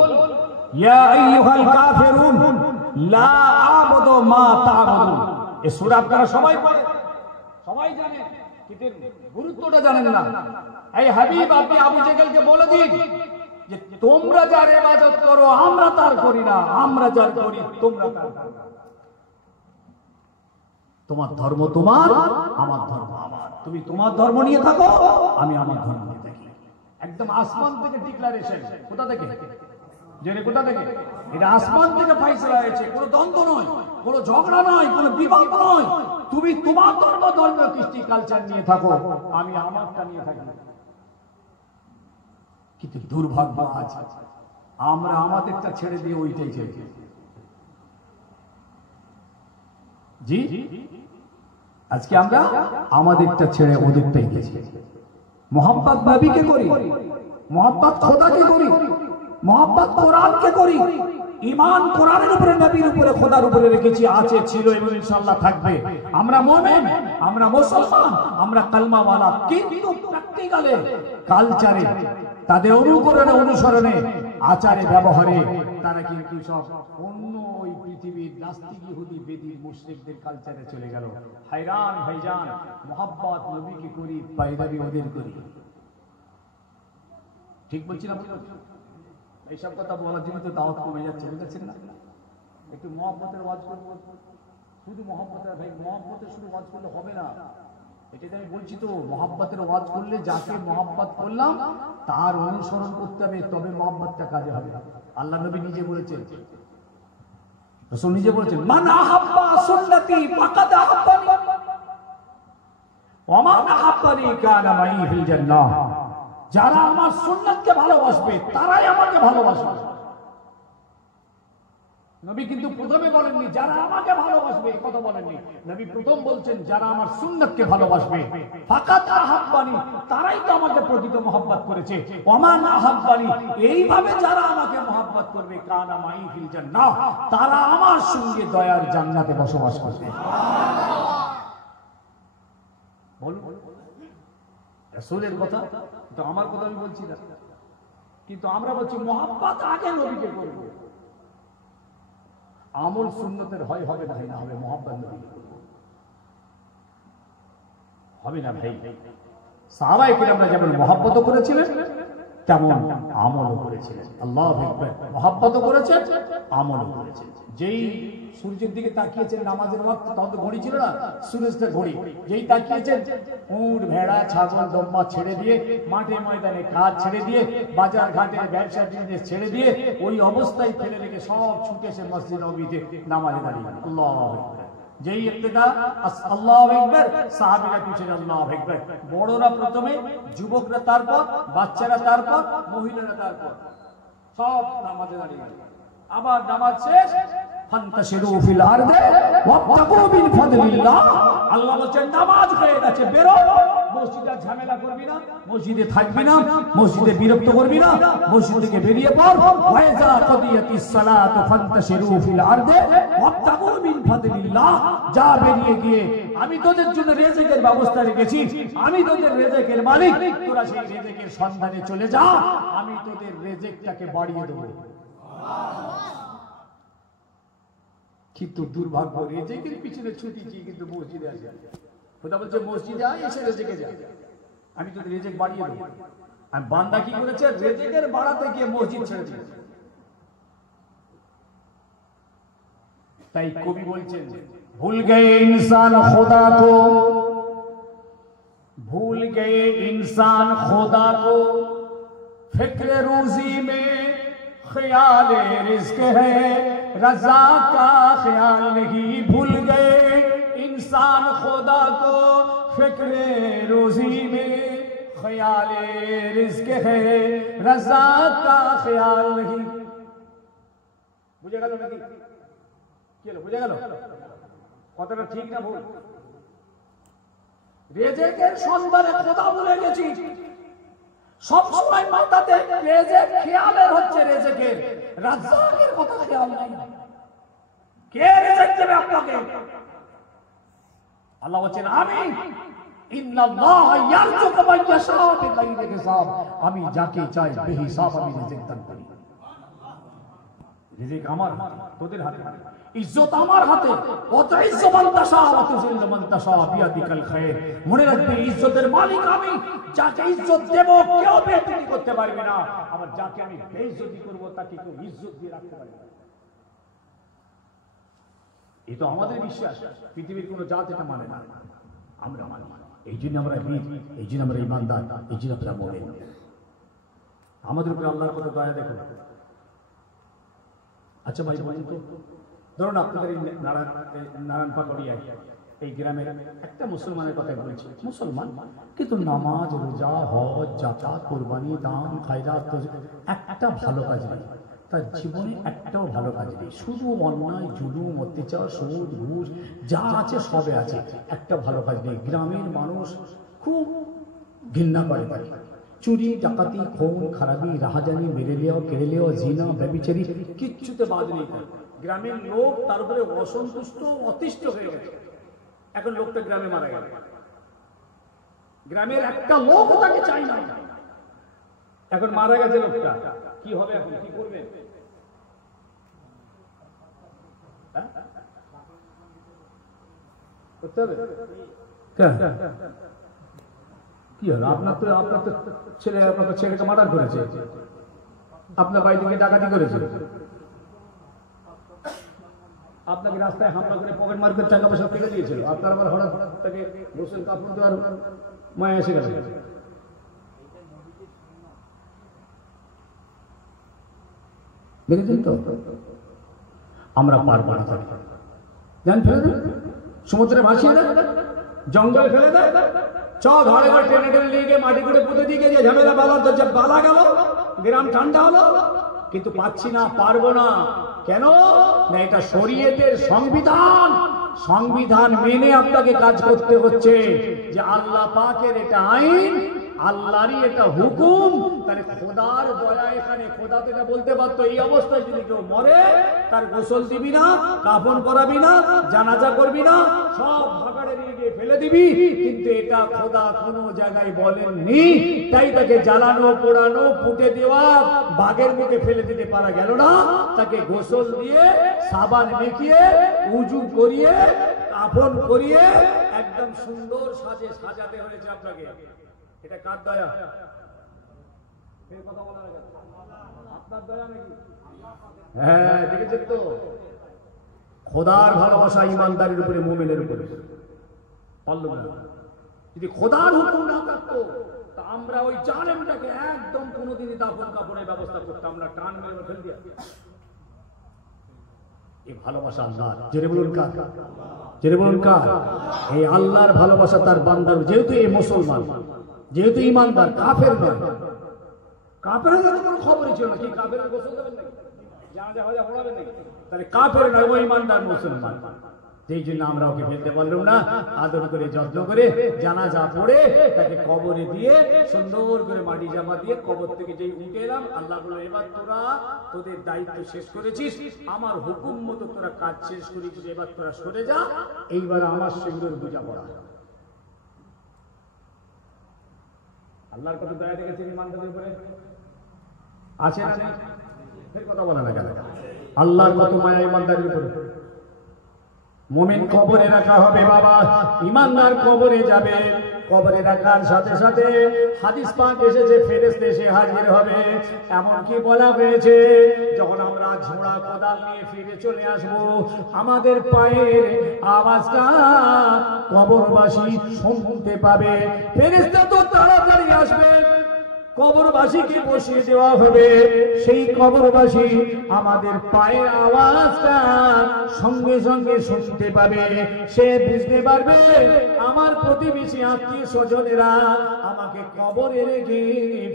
ইয়া আইয়ুহাল কাফিরুন লা আ'বুদু মা তা'বুদুন। এই সূরা আপনারা সবাই পড়ে, সবাই জানে, কিন্তু গুরুত্বটা জানেন না। এই হাবিব, আপনি আবু জেহেলকে বলে দিন যে তোমরা যার ইবাদত করো আমরা তার করি না, আমরা যার করি তোমরা তার করো না। তোমার ধর্ম তোমার, আমার ধর্ম আমার, তুমি তোমার ধর্ম নিয়ে থাকো, আমি আমার ধর্ম নিয়ে থাকি। একদম আসমান থেকে ডিক্লারেশন। কোথা থেকে? জেনে কোথা থেকে? এটা আসমান থেকে ফয়সালা হয়েছে, কোনো দ্বন্দ্ব নয়, কোনো ঝগড়া নয়, কোনো বিবাদ নয়। তুমি তোমার ধর্ম, ধর্মীয় কৃষ্টি কালচার নিয়ে থাকো, আমি আমারটা নিয়ে থাকি। কিন্তু দুর্ভাগ্য আজ আমরা আমাদেরটা ছেড়ে দিয়ে ওইটাই চাইছি। জি, আজকে আমরা আমাদেরটা ছেড়ে ওদেরটাই গেছি। মোহাম্মদ নবীকে করি, মোহাম্মদ খোদাকে করি, মোহাম্মদ কোরআনকে করি। ঈমান কোরআনের উপরে, নবীর উপরে, খোদার উপরে রেখেছি, আছে, ছিল এবং ইনশাআল্লাহ থাকবে। আমরা মুমিন, আমরা মুসলমান, আমরা কালমাওয়ালা। কিন্তু প্র্যাকটিক্যালে, কালচারে, তাদের অনুকরণে, অনুসরণে, আচারে, ব্যবহারে তারা কিন্তু সব অন্য ওই পৃথিবীর নাস্তিক, ইহুদি, বেদির, মুশরিকদের কালচারে চলে গেল। হায়রান ভাইজান, মোহাব্বত নবীকে করি, পায়দাবি ওদের করি। ঠিক বলছি না? এইসব কথা বলার জন্য তো দাওয়াত কমে যাচ্ছে, বুঝেছেন না? একটু মহব্বতের ওয়াজ করবো, শুধু মহব্বতের, ভাই মহব্বতের শুধু ওয়াজ করলে হবে না। এটা আমি বলছি তো, মহব্বতের ওয়াজ করলে যাকে মহব্বত করলাম তার অনুসরণ করতে হবে, তবে মহব্বতটা কাজে হবে। আল্লাহ নবী নিজে বলেছেন, রাসূল নিজে বলেছেন, মান আহাব্বা সুন্নতি ফাকাদ আহাব্বানি ওয়া মান আহাব্বানি কানা মাই ফিল জান্নাহ। যারা আমার সুন্নাতকে ভালোবাসবে তারাই আমাকে ভালোবাসবে। নবী কিন্তু প্রথমে বলেননি যারা আমাকে ভালোবাসবে, কথা বলেননি। নবী প্রথম বলছেন যারা আমার সুন্নাতকে ভালোবাসবে, ফাকাত আহাব্বানি, তারাই তো আমাকে প্রকৃত মহব্বত করেছে। ওমান আহাব্বানি, এইভাবে যারা আমাকে মহব্বত করবে, কানা মাই ফিল জান্নাহ, তারা আমার সঙ্গে দয়ার জান্নাতে বসবাস করবে। বলুন, রাসূলের কথা তো, আমার কথা আমি বলছি না। কিন্তু আমরা বলছি মহব্বত আগে নবীকে করব। আমল সুন্নতের হয় হবে না, না হবে মহব্বত নবীকে করব, হবে না ভাই। সাহাবায়ে কিরামরা যেমন মহব্বত করেছিলেন তেমন আমলও করেছিলেন। আল্লাহু আকবার। মহব্বত করেছেন, আমলও করেছেন। যেই সূর্যের দিকে তাকিয়েছেন নামাজের ওয়াক্ত, তখন তো ঘড়ি ছিল না, সূর্যের ঘড়ি, যেই তাকিয়েছেন উট, ভেড়া, ছাগল, দম্বা ছেড়ে দিয়ে, মাঠে ময়দানে কাজ ছেড়ে দিয়ে, বাজার ঘাটে ব্যবসা বিজনেস ছেড়ে দিয়ে, ওই অবস্থায় ফেলে রেখে সব ছুটে এসে মসজিদ নববীতে নামাজে দাঁড়িয়ে আল্লাহু আকবার। যেই ইবতিদা আল্লাহু আকবার, সাহাবীরা পিছনে আল্লাহু আকবার। বড়রা প্রথমে, যুবকরা তারপর, বাচ্চারা তারপর, মহিলারা তারপর, সব নামাজে দাঁড়িয়ে। আবার নামাজ শেষ, ফান্তাশিরু ফিল আরদি ওয়াবতাগু মিন ফাদলিল্লাহ। আল্লাহ বলেন নামাজ হয়ে গেছে, বেরো, মসজিদে ঝামেলা করবি না, মসজিদে থাকবি না, মসজিদে বিরক্ত করবি না, মসজিদ থেকে বেরিয়ে পড়। ওয়াইজা কদিয়াতিস সালাতু ফান্তাশিরু ফিল আরদি ওয়াবতাগু মিন ফাদলিল্লাহ। যা বেরিয়ে গিয়ে আমি তোদের জন্য রিজিকের ব্যবস্থা রেখেছি, আমি তোদের রিজিকের মালিক, তোরা সেই রিজিকের সন্ধানে চলে যা, আমি তোদের রিজিকটাকে বাড়িয়ে দেব। কিন্তু দুর্ভাগ্য, রিজিকের পিছনে ছুটিছি কিন্তু মসজিদে আসে। খোদা বলছে মসজিদে আয়, এসে রেজেকে যা, আমি যদি রেজেক বাড়িয়ে দেবো। আর বান্দা কি করেছে? রেজেকের বাড়াতে গিয়ে মসজিদ ছেড়ে দিয়েছে। তাই কবি বলছেন, ভুল গয়ে ইনসান খোদা কো, भूल गए इंसान खुदा को, फिक्र रोजी में ख्याल रिज़्क़ है, रज़ा का ख्याल नहीं। भूल गए इंसान खुदा को, फिक्र रोजी में ख्याल रिज़्क़ है, रज़ा का ख्याल नहीं। बुझे गেল নাকি? কি হলো? বুঝে গেল কথাটা ঠিক না ভুল? রেজেকের সন্ধানে খোদা ভুলে গেছি। সব সময় মাথাতে রেজেক খেয়ালের হচ্ছে, রেজেকের, রাজ্জাকের কথা খেয়াল নাই। কে রেজেক দেবে আপনাকে? আল্লাহ বলেন আমি ইন্নাল্লাহ ইয়ারযুকু মান ইয়াশাউ বিগাইরি হিসাব, আমি যাকে চাই বেহিসাব আমি রিজিক দান করি। রিজিক আমার হাতে, তোদের হাতে। ইজ্জত আমার হাতে। ওয়াতুইজ্জু মান তাশা ওয়া তুযিল্লু মান তাশা বিয়াদিকাল খায়র। মনে রাখবে ইজ্জতের মালিক আমি। যাকে ইজ্জত দেব কেউ বেইজ্জতি করতে পারবে না, আবার যাকে আমি বেইজ্জতি করব তাকে কেউ ইজ্জত দিয়ে রাখতে পারবে না। এই তো আমাদের বিশ্বাস। পৃথিবীর কোনো জাত এটা মানে না, আমরা মানি। এই জন্য আমরা বীর, এই জন্য আমরা ইমানদার, এই জন্য আমরা মুমিন। আমাদের উপরে আল্লাহর কত দয়া দেখো। আচ্ছা ভাই বলুন তো, ধরুন আপনাদের এই নারায়ণ পাকড়িয়ায় এই গ্রামের একটা মুসলমানের কথা বলছি, মুসলমান কিন্তু নামাজ, রোজা, হজ, যাকাত, কুরবানি, দান, খায়রাত, একটা ভালো কাজ নেই তার জীবনে, একটাও ভালো কাজ নেই। শুধু অন্যায়, জুলুম, অত্যাচার, সুদ, ঘুষ যা আছে সবে আছে, একটা ভালো কাজ নেই। গ্রামের মানুষ খুব ঘৃণা করে তাকে। চুরি, ডাকাতি, খুন, খারাপি, রাহাজানি, মেরে নেওয়া, কেড়ে নেওয়া, জিনা, ব্যভিচারী কিচ্ছুতে বাদ নেই। গ্রামের লোক তার উপরে অসন্তুষ্ট, অতিষ্ঠ হয়ে গেছে। এখন লোকটা গ্রামে মারা গেল, গ্রামের একটা লোক তাকে চাই না। এখন মারা গেছে লোকটা, কি হবে? এখন কি করবে? করতে হবে কি হলো? আপনার তো ছেলেকে মার্ডার করেছে, আপনার বাড়ি থেকে ডাকাতি করেছে, আপনাকে রাস্তায় হামলা করে পকেট মার করে টাকা পয়সা ফেলে দিয়েছিল। আপনার আবার হঠাৎ তাকে গোসল কাপড় দেওয়ার মায়া এসে গেছে। দেখেছেন তো? আমরা পারবো না। জান ফেলে দেন, সমুদ্রে ভাসিয়ে দেন, জঙ্গলে ফেলে দেন, চ ঘরে ঘরে টেনে টেনে নিয়ে গিয়ে মাটি করে পুঁতে দিয়ে গিয়ে ঝামেলা বালা, বালা গেল, গ্রাম ঠান্ডা হলো। কিন্তু পাচ্ছি না, পারবো না। কেন না? এটা শরীয়তের সংবিধান। সংবিধান মেনে আপনাকে কাজ করতে হচ্ছে। যে আল্লাহ পাকের এটা আইন, আল্লাহরই এটা হুকুম। তাহলে খোদার দয়া এখানে। খোদা তো এটা বলতে পারতো এই অবস্থায় যদি কেউ মরে তার গোসল দিবি না, কাফন পরাবি না, জানাজা করবি না, সব ভাগাড়ে নিয়ে গিয়ে ফেলে দিবি। কিন্তু এটা খোদা কোনো জায়গায় বলেননি। তাই তাকে জ্বালানো, পোড়ানো, পুঁতে দেওয়া, বাঘের মুখে ফেলে দিতে পারা গেল না। তাকে গোসল দিয়ে, সাবান মেখিয়ে, উজু করিয়ে, কাফন করিয়ে একদম সুন্দর সাজে সাজাতে হয়েছে আপনাকে। এটা কার দয়া? কথা বলা আপনার দয়া নাকি? হ্যাঁ, দেখেছেন তো? খোদার ভালোবাসা ইমানদারের উপরে, মুমিনের উপরে। পারল না। যদি খোদার হুকুম না থাকতো তা আমরা ওই জালেমটাকে একদম কোনোদিনই দাফন কাফনের ব্যবস্থা করতাম না, টান মেরে ফেল দিয়া। এই ভালোবাসা আল্লাহ। জেরে বলুন কার? জেরে বলুন কার? এই আল্লাহর ভালোবাসা তার বান্দার। যেহেতু এই মুসলমান, যেহেতু ইমানদার, কাফের নয়। কাফের কোনো খবরই ছিল না। কি কাফের গোসল দেবেন নাকি? জানাজা হাজা পড়াবেন নাকি? তাহলে কাফের নয়, ও ইমানদার মুসলমান। যেই জন্য আমরা ওকে ফেলতে পারলাম না। আদর করে, যত্ন করে জানাজা পড়ে তাকে কবরে দিয়ে সুন্দর করে মাটি জামা দিয়ে কবর থেকে যেই উঠে এলাম, আল্লাহ বলল এবার তোরা তোদের দায়িত্ব শেষ করেছিস, আমার হুকুম মতো তোরা কাজ শেষ করেছিস, এবার তোরা সরে যা। এইবার আমার সিংহের পূজা করা। আল্লাহর কত দয়া দেখেছেন ইমানদারের উপরে? আছে না নেই? ফের কথা বলা না কেন? আল্লাহর কত মায়া ইমানদারের উপরে। মুমিন কবরে রাখা হবে বাবা, ঈমানদার কবরে যাবে, কবরে রাখার সাথে সাথে হাদিস পাক এসেছে ফেরেশতা এসে হাজির হবে। এমন কি বলা হয়েছে, যখন আমরা ঝোড়া কোদাল নিয়ে ফিরে চলে আসব, আমাদের পায়ের আওয়াজটা কবরবাসী শুনতে পাবে। ফেরেশতা তো তাড়াতাড়ি আসবে, কবরবাসীকে বসিয়ে দেওয়া হবে। সেই কবরবাসী আমাদের পায়ের আওয়াজটা সঙ্গে সঙ্গে শুনতে পাবে। সে বুঝতে পারবে আমার প্রতিবেশী আত্মীয় স্বজনেরা আমাকে কবরে রেখে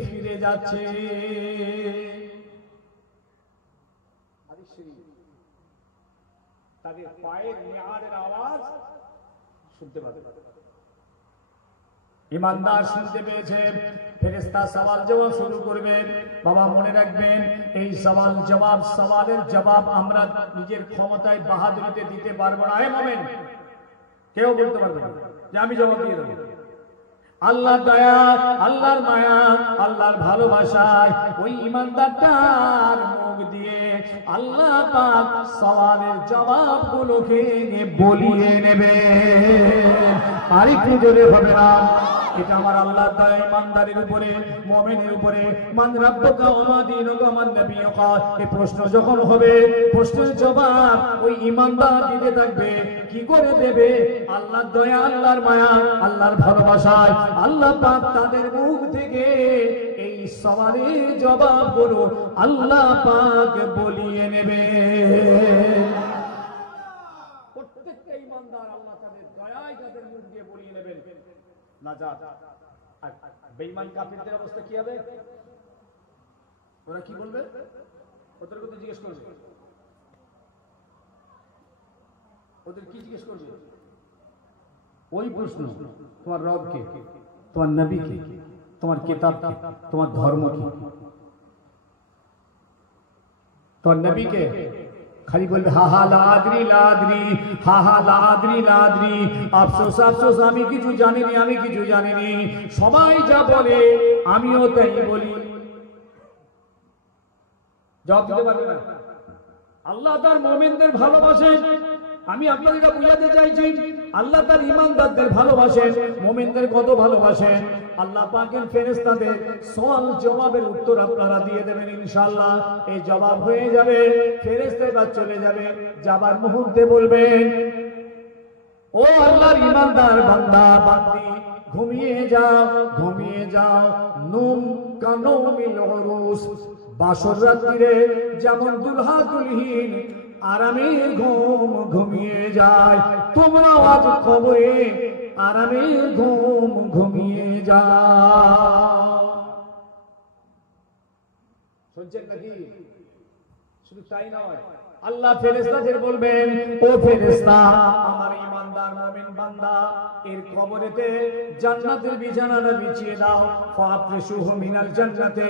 ফিরে যাচ্ছে। তাদের পায়ের মিয়ারের আওয়াজ শুনতে পাবে। ঈমানদার শুনতে পেয়েছে, ফেরেশতা সওয়াল জবাব শুরু করবেন। বাবা মনে রাখবেন, এই সওয়াল জবাব, সওয়ালের জবাব আমরা নিজের ক্ষমতায় বাহাদুরিতে দিতে পারবো না। মুমিন কেউ বলতে পারবে না যে আমি জবাব দিয়ে দেবো। আল্লাহর দয়া, আল্লাহর মায়া, আল্লাহর ভালোবাসায় ওই ঈমানদারটার মুখ দিয়ে আল্লাহ পাক সওয়ালের জবাবগুলোকে বলিয়ে নেবে। আর একটু জোরে হবে না? এটা আমার আল্লাহর দয়া ঈমানদারের উপরে, মুমিনের উপরে। মান রাব্বুকা ওয়া মা দীনুকা ওয়া মান নাবিয়ুকা, এই প্রশ্ন যখন হবে, প্রশ্নের জবাব ওই ঈমানদার দিতে থাকবে। কি করে দেবে? আল্লাহর দয়া, আল্লাহর মায়া, আল্লাহর ভালোবাসায় আল্লাহ পাক তাদের মুখ থেকে এই সওয়ালের জবাবগুলো আল্লাহ পাক বলিয়ে নেবে। প্রত্যেকটা ঈমানদার আল্লাহ তাদের দয়ায় তাদের মুখ দিয়ে বলিয়ে নেবেন। নাজাত। আর বেঈমান কাফিরদের অবস্থা কি হবে? ওরা কি বলবে? ওদের কথা জিজ্ঞেস করবে। ওদের কি জিজ্ঞেস করবে? ওই প্রশ্ন, তোমার রব কে, তোমার নবী কে, তোমার কিতাব কে, তোমার ধর্ম কি? তোমার নবী কে? খালি বলবে হা হা লাদ্রি লাদ্রি, হা হা লাদ্রি লাদ্রি, আফসোস আফসোস, আমি কিছু জানিনি, আমি কিছু জানিনি। সবাই যা বলে আমিও তাই বলি। জবাব দিতে পারবে না। আল্লাহ তার মুমিনদের ভালোবাসেন। আমি আপনাদের বুঝাতে চাইছি, আল্লাহ তার ঈমানদারদের ভালোবাসেন। মুমিনদের কত ভালোবাসেন? আল্লাহ পাকের ফেরেশতাদের সওয়াল জবাবের উত্তর আপনারা দিয়ে দেবেন ইনশাআল্লাহ। এই জবাব হয়ে যাবে, ফেরেশতারা চলে যাবে, যাবার মুহূর্তে বলবেন, ও আল্লাহর ঈমানদার বান্দা বান্দি, ঘুমিয়ে যাও, ঘুমিয়ে যাও। নুম কানুমিল উরুস, বাসর রাত্রিরে যেমন দুলহা দুলহিন আরামের ঘুম ঘুমিয়ে যায়, তোমরা আজ কবরে আরামের ঘুম ঘুমিয়ে যাও। শুনছেন নাকি? শুধু তাই নয়, আল্লাহ ফেরেশতাদের বলবেন, ও ফেরেশতা, আমার ঈমানদার মুমিন বান্দা এর কবরেতে জান্নাতের বিছানাটা বিছিয়ে দাও। ফাফরিশুহু মিনাল জান্নাতে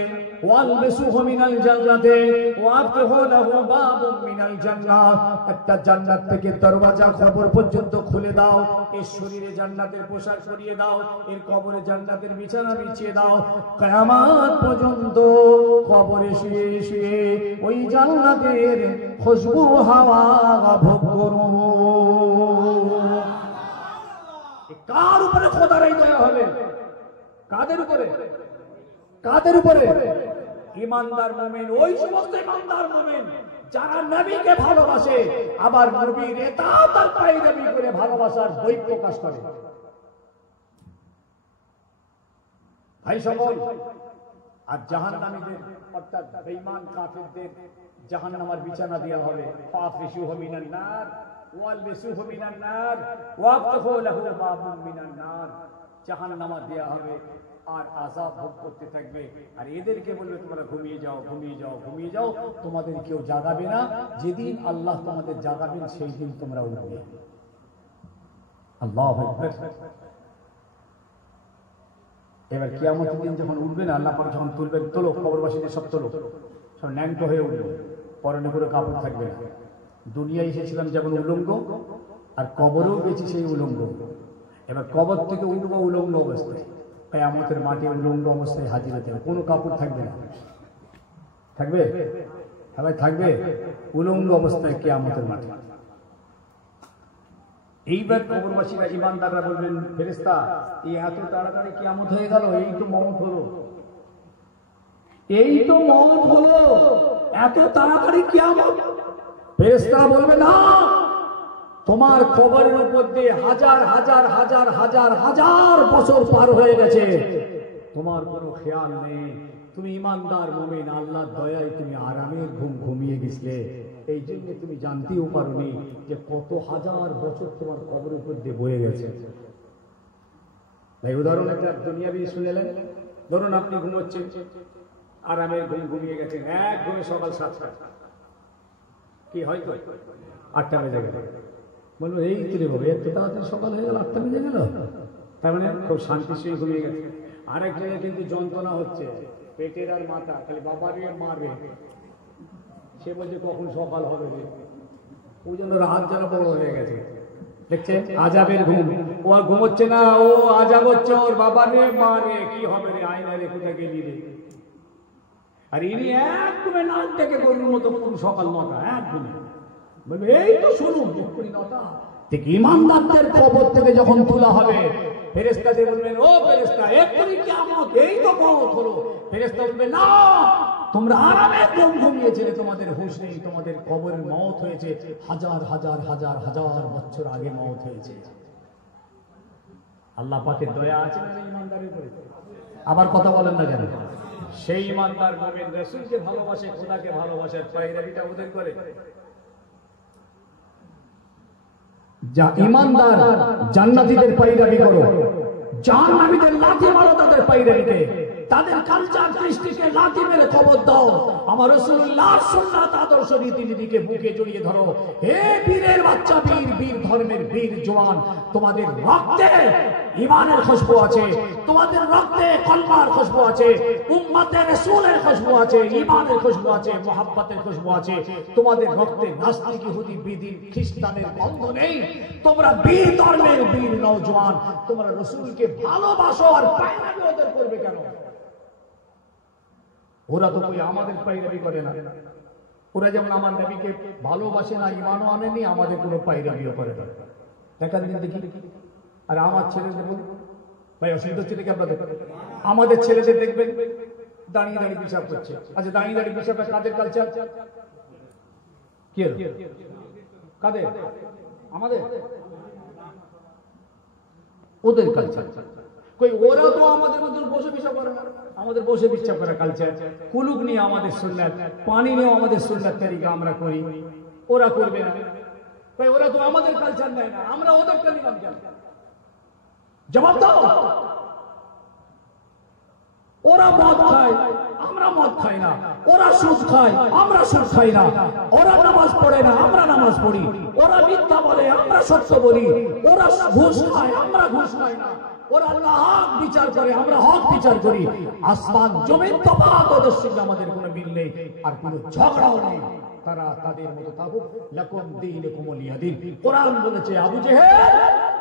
ওয়ালবিসুহু মিনাল জান্নাতে ওয়াফতাহু লাহু বাবুম মিনাল জান্নাহ, একটা জান্নাত থেকে দরওয়াজা কবর পর্যন্ত খুলে দাও। এর শরীরে জান্নাতের পোশাক পরিয়ে দাও, এর কবরে জান্নাতের বিছানা বিছিয়ে দাও। কিয়ামত পর্যন্ত কবরে শুয়ে শুয়ে ওই জান্নাতের খুশবু হাওয়া ভোগ করো। কার উপরে খোদার এই দয়া হবে? কাদের উপরে? কাদের উপরে? ঈমানদার মুমিন, ওই সমস্ত ঈমানদার মুমিন যারা নবীকে ভালোবাসে, আবার নবীর ইতাআত আর পায়রাবি করে ভালোবাসার বই প্রকাশ করে। ভাই সকল, আর জাহান্নামীদের অর্থাৎ বেঈমান কাফিরদের জাহান্নামের বিছানা দেওয়া হবে। ফাফরিশুহু মিনান নার ওয়ালবিসুহু মিনান নার ওয়াফতাহু লাহু বাবুম মিনান নার, জাহান্নামে দেওয়া হবে আর আযাব ভোগ করতে থাকবে। আর এদেরকে বলবে তোমরা ঘুমিয়ে যাও, ঘুমিয়ে যাও, ঘুমিয়ে যাও, তোমাদের কেউ জাগাবে না। যেদিন আল্লাহ তোমাদের জাগাবেন সেই দিন তোমরা উঠবে। আল্লাহু আকবার। এবার কিয়ামতের দিন যখন উঠবে না, আল্লাহ পাক যখন তুলবেন, তোলো কবরবাসীদের সব তোলো, সব ন্যাংটো হয়ে উঠবে, পরনে করে কাপড় থাকবে না। দুনিয়ায় এসেছিলাম যেমন উলঙ্গ, আর কবরেও গেছি সেই উলঙ্গ। এবার কবর থেকে উঠবো উলঙ্গ অবস্থায়, কিয়ামতের মাঠে উলঙ্গ অবস্থায় হাজির হতে হবে, কোনো কাপড় থাকবে না। থাকবে? সবাই থাকবে উলঙ্গ অবস্থায় কিয়ামতের মাঠে। এইবার কবরবাসীরা ইমানদাররা বলবেন, ফেরেশতা এই এত তাড়াতাড়ি কিয়ামত হয়ে গেল, এই তো মওত হলো, এই তো মওত হলো, এত তাড়াতাড়ি কিয়ামত? ফেরেশতা বলবে না, তোমার কবরের উপর দিয়ে হাজার হাজার হাজার হাজার হাজার বছর পার হয়ে গেছে, তোমার কোনো খেয়াল নেই, তুমি ইমানদার মুমিন, আল্লাহর দয়ায় তুমি আরামের ঘুম ঘুমিয়ে গেছিলে, এই জন্য তুমি জানতেও পারোনি যে কত হাজার বছর তোমার কবরের উপর দিয়ে বয়ে গেছে। ভাই উদাহরণ একটা দুনিয়াবি শুনেলেন, ধরুন আপনি ঘুমোচ্ছেন, আরামের ঘুম ঘুমিয়ে গেছেন, এক ঘুমে সকাল 7টা, কি হয়তো 8টা বেজে গেল, বলবো এই তুলে বলবো এত তাড়াতাড়ি সকাল হয়ে গেল, 8টা বেজে গেল, তার মানে খুব শান্তি সঙ্গে ঘুমিয়ে গেছে। আরেক জায়গায় কিন্তু যন্ত্রণা হচ্ছে, পেটের আর মাথা, খালি বাবারে মারবে, সে বলছে কখন সকাল হবে, ওই জন্য রাত যেন বড় হয়ে গেছে। দেখছেন আজাবের ঘুম, ও আর ঘুমোচ্ছে না, ও আজাব হচ্ছে, ওর বাবারে মারে, কি হবে রে, আয়না রে, কোথায় গেলি রে, আর ইনি এক ঘুমে নাক ডেকে গরুর মতো কোন সকাল 9টা, এক ঘুমে বলবে এই তো শুনুন 9টা। ঠিক ইমানদারদের কবর থেকে যখন তোলা হবে, ফেরেশতাদের বলবেন, ও ফেরেশতা এক্ষুনি কিয়ামত, এই তো মওত হলো। ফেরেশতা বলবে, না, তোমরা আরামে ঘুম ঘুমিয়েছিলে, তোমাদের হুঁশ নেই, তোমাদের কবরের মওত হয়েছে হাজার হাজার হাজার হাজার বছর আগে মওত হয়েছে। আল্লাহ পাকের দয়া আছে না ইমানদারের উপরে? আবার কথা বলেন না কেন? সেই ইমানদার মুমিন রাসূলকে ভালোবাসে, খোদাকে ভালোবাসে, পায়রাবিটা ওদের করে। যা ইমানদার জান্নাতীদের পায়রাবি করো, জাহান্নামীদের লাথি মারো তাদের পায়রাবিতে, তাদের কালচার কৃষ্টিকে লাথি মেরে খবর দাও, আমার রাসূলুল্লাহর সুন্নাত আদর্শ রীতিনীতিকে বুকে জড়িয়ে ধরো। হে বীরের বাচ্চা, বীর, বীর ধর্মের বীর জওয়ান, তোমাদের রক্তে ঈমানের খুশবু আছে, তোমাদের রক্তে কলমার খুশবু আছে, উম্মতে রাসূলের খুশবু আছে, ঈমানের খুশবু আছে, মুহাব্বতের খুশবু আছে, তোমাদের রক্তে নাস্তিক, ইহুদি, বিদিন, খ্রিস্টানের গন্ধ নেই। তোমরা বীর ধর্মের বীর নওজওয়ান, তোমরা রাসূলকে ভালোবাসো, আর পায়রাবি ওদের করবে কেন? ওরা তো কই আমাদের পায়রাবি করে না, ওরা যেমন আমার নবীকে ভালোবাসে না, ঈমানও আনেনি, আমাদের কোনো পায়রাবিও করে না। দেখান দিন দেখি। আর আমার ছেলেদের বলুন, ভাই অসুবিধা হচ্ছে নাকি আপনাদের? আমাদের ছেলেদের দেখবেন দাঁড়িয়ে দাঁড়িয়ে পেশাব করছে। আচ্ছা দাঁড়িয়ে দাঁড়িয়ে পেশাবটা কাদের কালচার? কি কাদের? আমাদের? ওদের কালচার। কই ওরা তো আমাদের মধ্যে বসে পেশাব করে না, আমাদের বসে পেশাব করা কালচার। কুলুক নিয়ে আমাদের সুন্নাত, পানি নিয়ে আমাদের সুন্নাত তরিকা আমরা করি, ওরা করবে না। কই ওরা তো আমাদের কালচার নেয় না, আমরা ওদেরটা নিলাম কেন? জবাব দাও। ওরা মদ খায়, আমরা মদ খাই না, ওরা সুদ খায়, আমরা সুদ খাই না, ওরা নামাজ পড়ে না, আমরা নামাজ পড়ি, ওরা মিথ্যা বলে, আমরা সত্য বলি, ওরা ঘুষ খায়, আমরা ঘুষ খাই না, ওরা হক বিচার করে, আমরা হক বিচার করি। আসমান জমিন তফাৎ, ওদের সঙ্গে আমাদের কোনো মিল নেই, আর কোনো ঝগড়াও নেই। তারা তাদের মতো থাকুক, লাকুম দীনুকুম ওয়ালিয়া দীন। কোরআন বলেছে, আবু জেহেল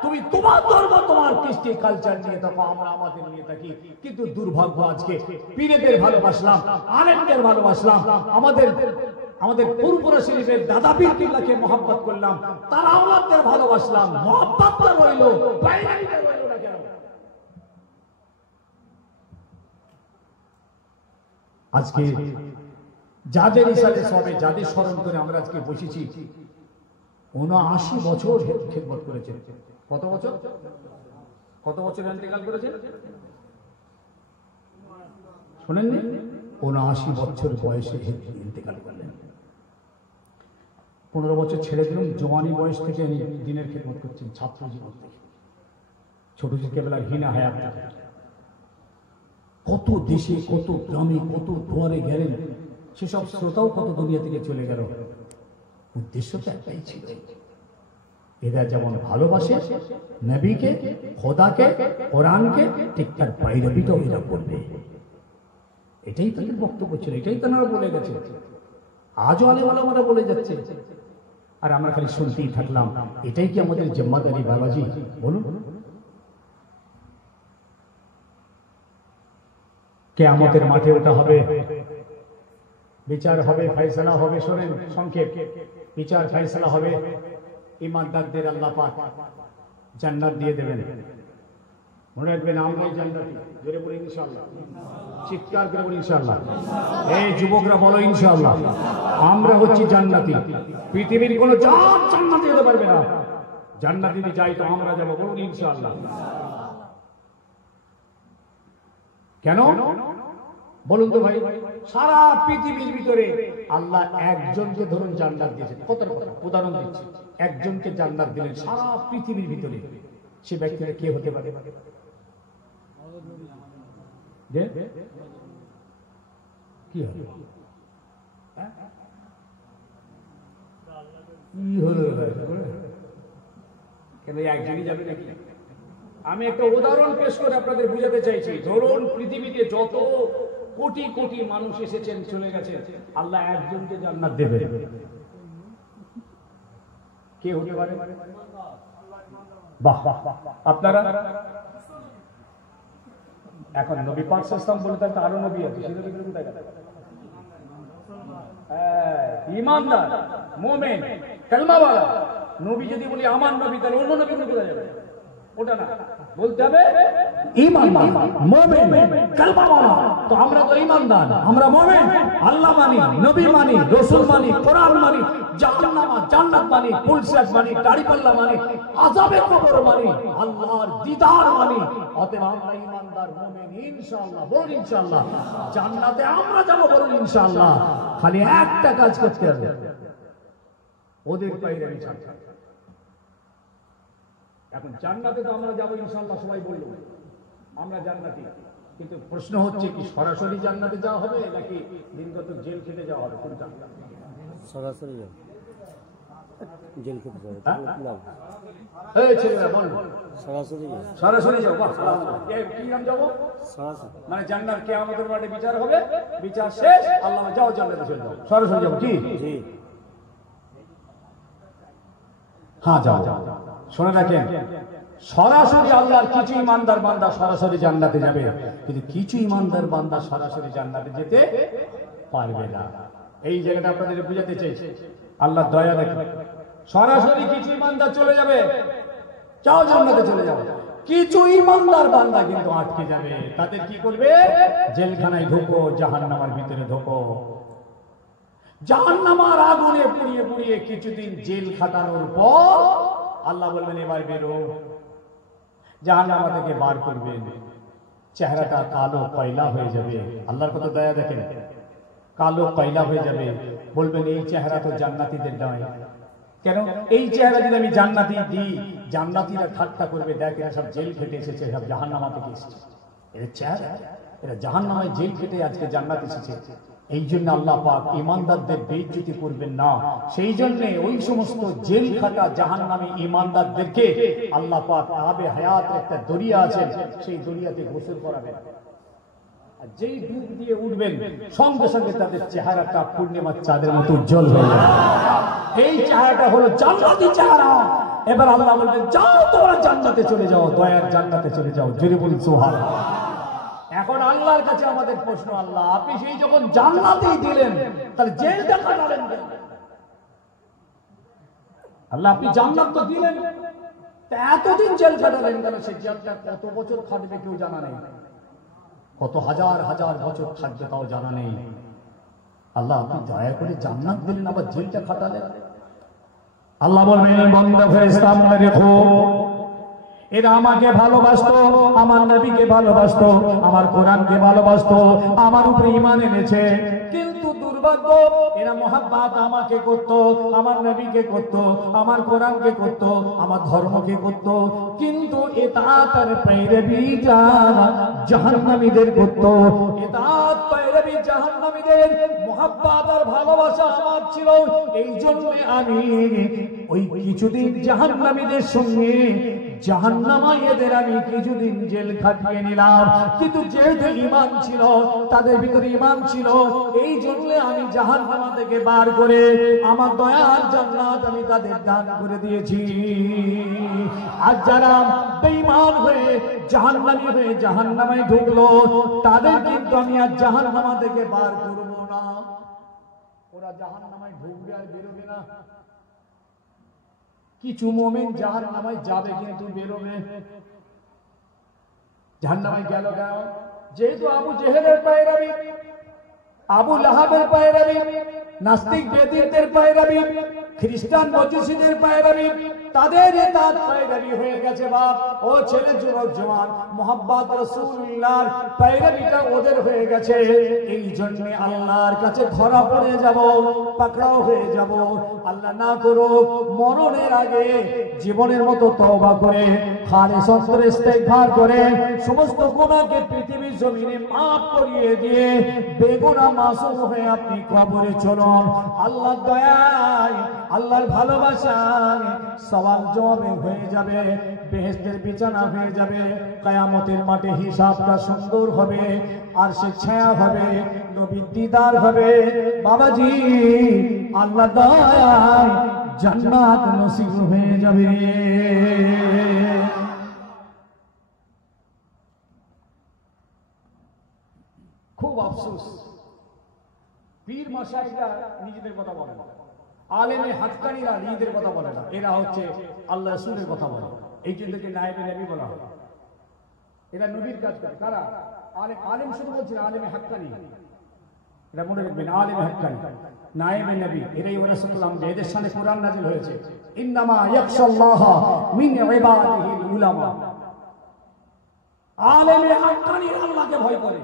তুমি তোমার ধর্ম, তোমার কৃষ্টি কালচার নিয়ে থাকো, আমরা আমাদের নিয়ে থাকি। কিন্তু দুর্ভাগ্য, আজকে পীরেদের ভালোবাসলাম, আলেমদের ভালোবাসলাম, আমাদের পূর্বপুরুষ শরীফের দাদা পীর কিবলাকে মহব্বত করলাম, তার আওলাদদের ভালোবাসলাম, মহব্বতটা রইল, পায়রাবিটা রইল না কেন? আজকে যাদের ইসালে সবে, যাদের স্মরণ করে আমরা আজকে বসেছি, ৭৯ বছর খেদমত করেছেন। কত বছর? কত বছর ইন্তেকাল করেছেন শোনেননি? ৭৯ বছর বয়সে ইন্তেকাল করলেন। ১৫ বছর ছেড়ে দিলাম, জওয়ানি বয়স থেকে দিনের খেদমত করছেন, ছাত্র জীবন থেকে, ছোট কেবলার হিনা হায়াত। কত দেশে, কত গ্রামে, কত দুয়ারে গেলেন, সেসব শ্রোতাও কত দুনিয়া থেকে চলে গেল। উদ্দেশ্য তো একটাই ছিল, এরা যেমন ভালোবাসে নবীকে, খোদাকে, কোরআনকে, ঠিক তার পায়রাবিটাও এরা করবে। এটাই তাদের বক্তব্য ছিল, এটাই তারা বলে গেছে, আজও আলেমারা বলে যাচ্ছে, আর আমরা খালি শুনতেই থাকলাম। এটাই কি আমাদের জিম্মাদারি বাবাজি? বলুন। কিয়ামতের মাঠে ওটা হবে, বিচার হবে, ফয়সালা হবে। শোনেন সংক্ষেপ, বিচার ফয়সালা হবে। ইমানদারদের আল্লাহ পাক জান্নাত দিয়ে দেবেন। মনে রাখবেন আমরাই জান্নাতি। জোরে বলি ইনশাআল্লাহ, চিৎকার করে বলি ইনশাআল্লাহ। এই যুবকরা বলো ইনশাআল্লাহ, আমরা হচ্ছি জান্নাতি। পৃথিবীর কোনো জাত জান্নাতে যেতে পারবে না। জান্নাতে যদি যাই তো আমরা যাবো, বলুন ইনশাআল্লাহ। কেন বলুন তো ভাই? সারা পৃথিবীর ভিতরে আল্লাহ একজনকে ধরুন জান্নাত দিয়েছেন। কত কথা উদাহরণ দিচ্ছি, একজনকে জান্নাত দিলেন সারা পৃথিবীর ভিতরে, সে ব্যক্তিটা কে হতে পারে? কি হবে? কি হলো কেন একজনই যাবে নাকি? আমি একটা উদাহরণ পেশ করে আপনাদের বুঝাতে চাইছি। ধরুন পৃথিবীতে যত কোটি কোটি মানুষ এসেছেন চলে গেছেন, আল্লাহ একজনকে জান্নাত দেবে। কে হতে পারে? বাহ, আপনারা এখন নবী পাক সাল্লাল্লাহু আলাইহি ওয়াসাল্লাম বলে থাকতে আরো নবী আছে, সেটা ভিতরে কোথায় গেল? ঈমানদার, মুমিন, কালমাওয়ালা নবী যদি বলি আমার নবী, তাহলে অন্য নবী কোথায় যাবে? ওটা না, বলতে হবে ঈমানদার, মুমিন, কালমাওয়ালা। তো আমরা তো ঈমানদার, আমরা মুমিন, আল্লাহ মানি, নবী মানি, রাসূল মানি, কোরআন মানি, জাহান্নাম জান্নাত মানি, পুলসাত মানি, দাড়িপাল্লা মানি, আযাবে কবর মানি, আল্লাহর দিদার মানি। অতএব আমরা ঈমানদার, মুমিন, ইনশাআল্লাহ। বলুন ইনশাআল্লাহ। জান্নাতে আমরা যাব, বলুন ইনশাআল্লাহ। খালি একটা কাজ করতে হবে, ওদের পাইরামি ছাড়তে। এখন জান্নাতে তো আমরা যাবো ইনশাআল্লাহ, সবাই বলল আমরা জান্নাতি। কিন্তু প্রশ্ন হচ্ছে কি সরাসরি জান্নাতে যাওয়া হবে নাকি দিনগত জেল খেটে যাওয়া হবে? কোনটা? সরাসরি জেল খেটে যাবে। এই ছেলেরা বল, সরাসরি সরাসরি যাও। বাহ, কি নাম যাবো? সরাসরি মানে জান্নাত কিয়ামতের মাঠে বিচার হবে, বিচার শেষ, আল্লাহ যাও জান্নাতে চলে যাও, সরাসরি যাবো। কি? জি, হ্যাঁ যাও। শুনে রাখেন, সরাসরি আল্লাহর কিছু ইমানদার বান্দা সরাসরি জান্নাতে যাবে, কিন্তু কিছু ইমানদার বান্দা সরাসরি জান্নাতে যেতে পারবে না। এই জায়গাটা আপনাদের বুঝাতে চাইছি। আল্লাহ দয়া রাখে, সরাসরি কিছু ইমানদার চলে যাবে, যাও জান্নাতে চলে যাবে। কিছু ইমানদার বান্দা কিন্তু আটকে যাবে। তাদের কি করবে? জেলখানায় ঢোকো, জাহান্নামের ভিতরে ঢোকো, জাহান্নামের আগুনে পুড়িয়ে পুড়িয়ে কিছুদিন জেল খাটানোর পর আল্লাহ বলবেন এবার বেরো। জাহান্নাম থেকে বার করবেন, চেহারাটা কালো কয়লা হয়ে যাবে। আল্লাহর কত দয়া দেখেন, কালো কয়লা হয়ে যাবে। বলবেন এই চেহারা তো জান্নাতীদের নয়। কেন? এই চেহারা যদি আমি জান্নাতি দিই, জান্নাতীরা ঠাট্টা করবে, দেখ এরা সব জেল খেটে এসেছে, সব জাহান্নামা থেকে এসেছে, এর চেহারা, এরা জাহান্নামায় জেল খেটে আজকে জান্নাত এসেছে। এই জন্য আল্লাহ পাক ইমানদারদের বেইজ্জতি করবেন না। সেই জন্য ওই সমস্ত জেল খাটা জাহান্নামী ইমানদারদেরকে আল্লাহ পাক আবে হায়াতের একটা দরিয়া আছে, সেই দরিয়াতে গোসল করাবেন। আর যেই ডুব দিয়ে উঠবেন, সঙ্গে সঙ্গে তাদের চেহারাটা পূর্ণিমার চাঁদের মতো উজ্জ্বল হয়ে যাবে। এই চেহারাটা হলো জান্নাতি চেহারা। এবার আল্লাহ বলবেন যাও তোমরা জান্নাতে চলে যাও, দয়ার জান্নাতে চলে যাও। জোরে বলুন সুবহানাল্লাহ। এখন আল্লাহর কাছে আমাদের প্রশ্ন, আল্লাহ আপনি সেই যখন জান্নাতেই দিলেন, তাহলে জেলটা কাটালেন কেন? আল্লাহ আপনি জান্নাত তো দিলেন, তা এতদিন জেল কাটালেন কেন? সেই জেলটা কত বছর থাকবে কেউ জানা নেই, কত হাজার হাজার বছর থাকবে তাও জানা নেই। আল্লাহ আপনি দয়া করে জান্নাত দিলেন, আবার জেলটা কাটালেন। আল্লাহ বলবেন বান্দা ফেরেশতা মনে রেখো, এরা আমাকে ভালোবাসতো, আমার নবীকে ভালোবাসতো, আমার কোরআনকে ভালোবাসতো, আমার উপরে ঈমান এনেছে, কিন্তু দুর্ভাগ্য এরা মুহাব্বত আমাকে করত, আমার নবীকে করত, আমার কোরআনকে করত, আমার ধর্মকে করত, কিন্তু ইতাআত আর পেরবি জাহান্নামীদের করত। ইতাআত পেরবি জাহান্নামীদের, মুহাব্বত আর ভালোবাসা আমার ছিল। এই জন্য আমি ওই কিছুদিন জাহান্নামীদের সঙ্গে জাহান্নামায় এদের আমি কিছুদিন জেল খাটিয়ে নিলাম, কিন্তু যেহেতু ঈমান ছিল, তাদের ভিতরে ঈমান ছিল, এই জন্য আমি জাহান্নামা থেকে বার করে আমার দয়ার জান্নাত আমি তাদের দান করে দিয়েছি। আর যারা বেঈমান হয়ে জাহান্নামী হয়ে জাহান্নামায় ঢুকলো, তাদের কিন্তু আমি আর জাহান্নামা থেকে বার করব না। ওরা জাহান্নামায় ঢুকবে আর বেরোবে না। কিছু মুমিন জাহান্নামে যাবে কিন্তু বেরোবে। জাহান্নামে গেল কেন? যেহেতু আবু জেহেলের পায়রাবি, আবু লাহাবের পায়রাবি, নাস্তিক বেদিনদের পায়রাবি, খ্রিস্টান মজুসীদের পায়রাবি, তাদের তার পায়রাবি হয়ে গেছে। বাপ ও ছেলে, যুবক জওয়ান, মুহাব্বত রাসূলুল্লাহর পায়রাবিটা ওদের হয়ে গেছে। এই জন্য আল্লাহর কাছে ধরা পড়ে যাব, পাকড়াও হয়ে যাব। আল্লাহ না করুক মরণের আগে জীবনের মতো তওবা করে খালিস অন্তরে ইস্তেগফার করে সমস্ত গুনাহকে পৃথিবীর জমিনে মাফ করিয়ে দিয়ে বেগুনাহ মাসুম হয়ে আপনি কবরে চলুন। আল্লাহর দয়ায়, আল্লাহর ভালোবাসায় সওয়াল জবাব হয়ে যাবে, বেহেশতের বিছানা হয়ে যাবে। কিয়ামতের মাঠে হিসাবটা সুন্দর হবে, আর সে ছায়া হবে, নবীর দিদার হবে। বাবাজি, আল্লাহ দয়ায় জান্নাত নসিব হয়ে যাবে। খুব আফসোস, পীর মাশায়েখরা নিজেদের কথা বলে না, আলেমে হাক্কানীরা নিজেদের কথা বলে না, এরা হচ্ছে আল্লাহ রাসূলের কথা বলে। এই জন্য নায়েবে নবী বলা হয়। এরা নবীর কাজ করে। কারা? আলেম শুধু বলছে না, আলেমে হাক্কানী। এটা মনে রাখবেন, আলেমে হাক্কানী, নায়েবে নবী, এরাই ওয়ারাসাতুল আম্বিয়া। এদের সামনে কোরআন নাযিল হয়েছে, ইন্নামা ইয়াখশাল্লাহ মিন ইবাদিহিল উলামা। আলেমে হাক্কানী আল্লাহকে ভয় করে।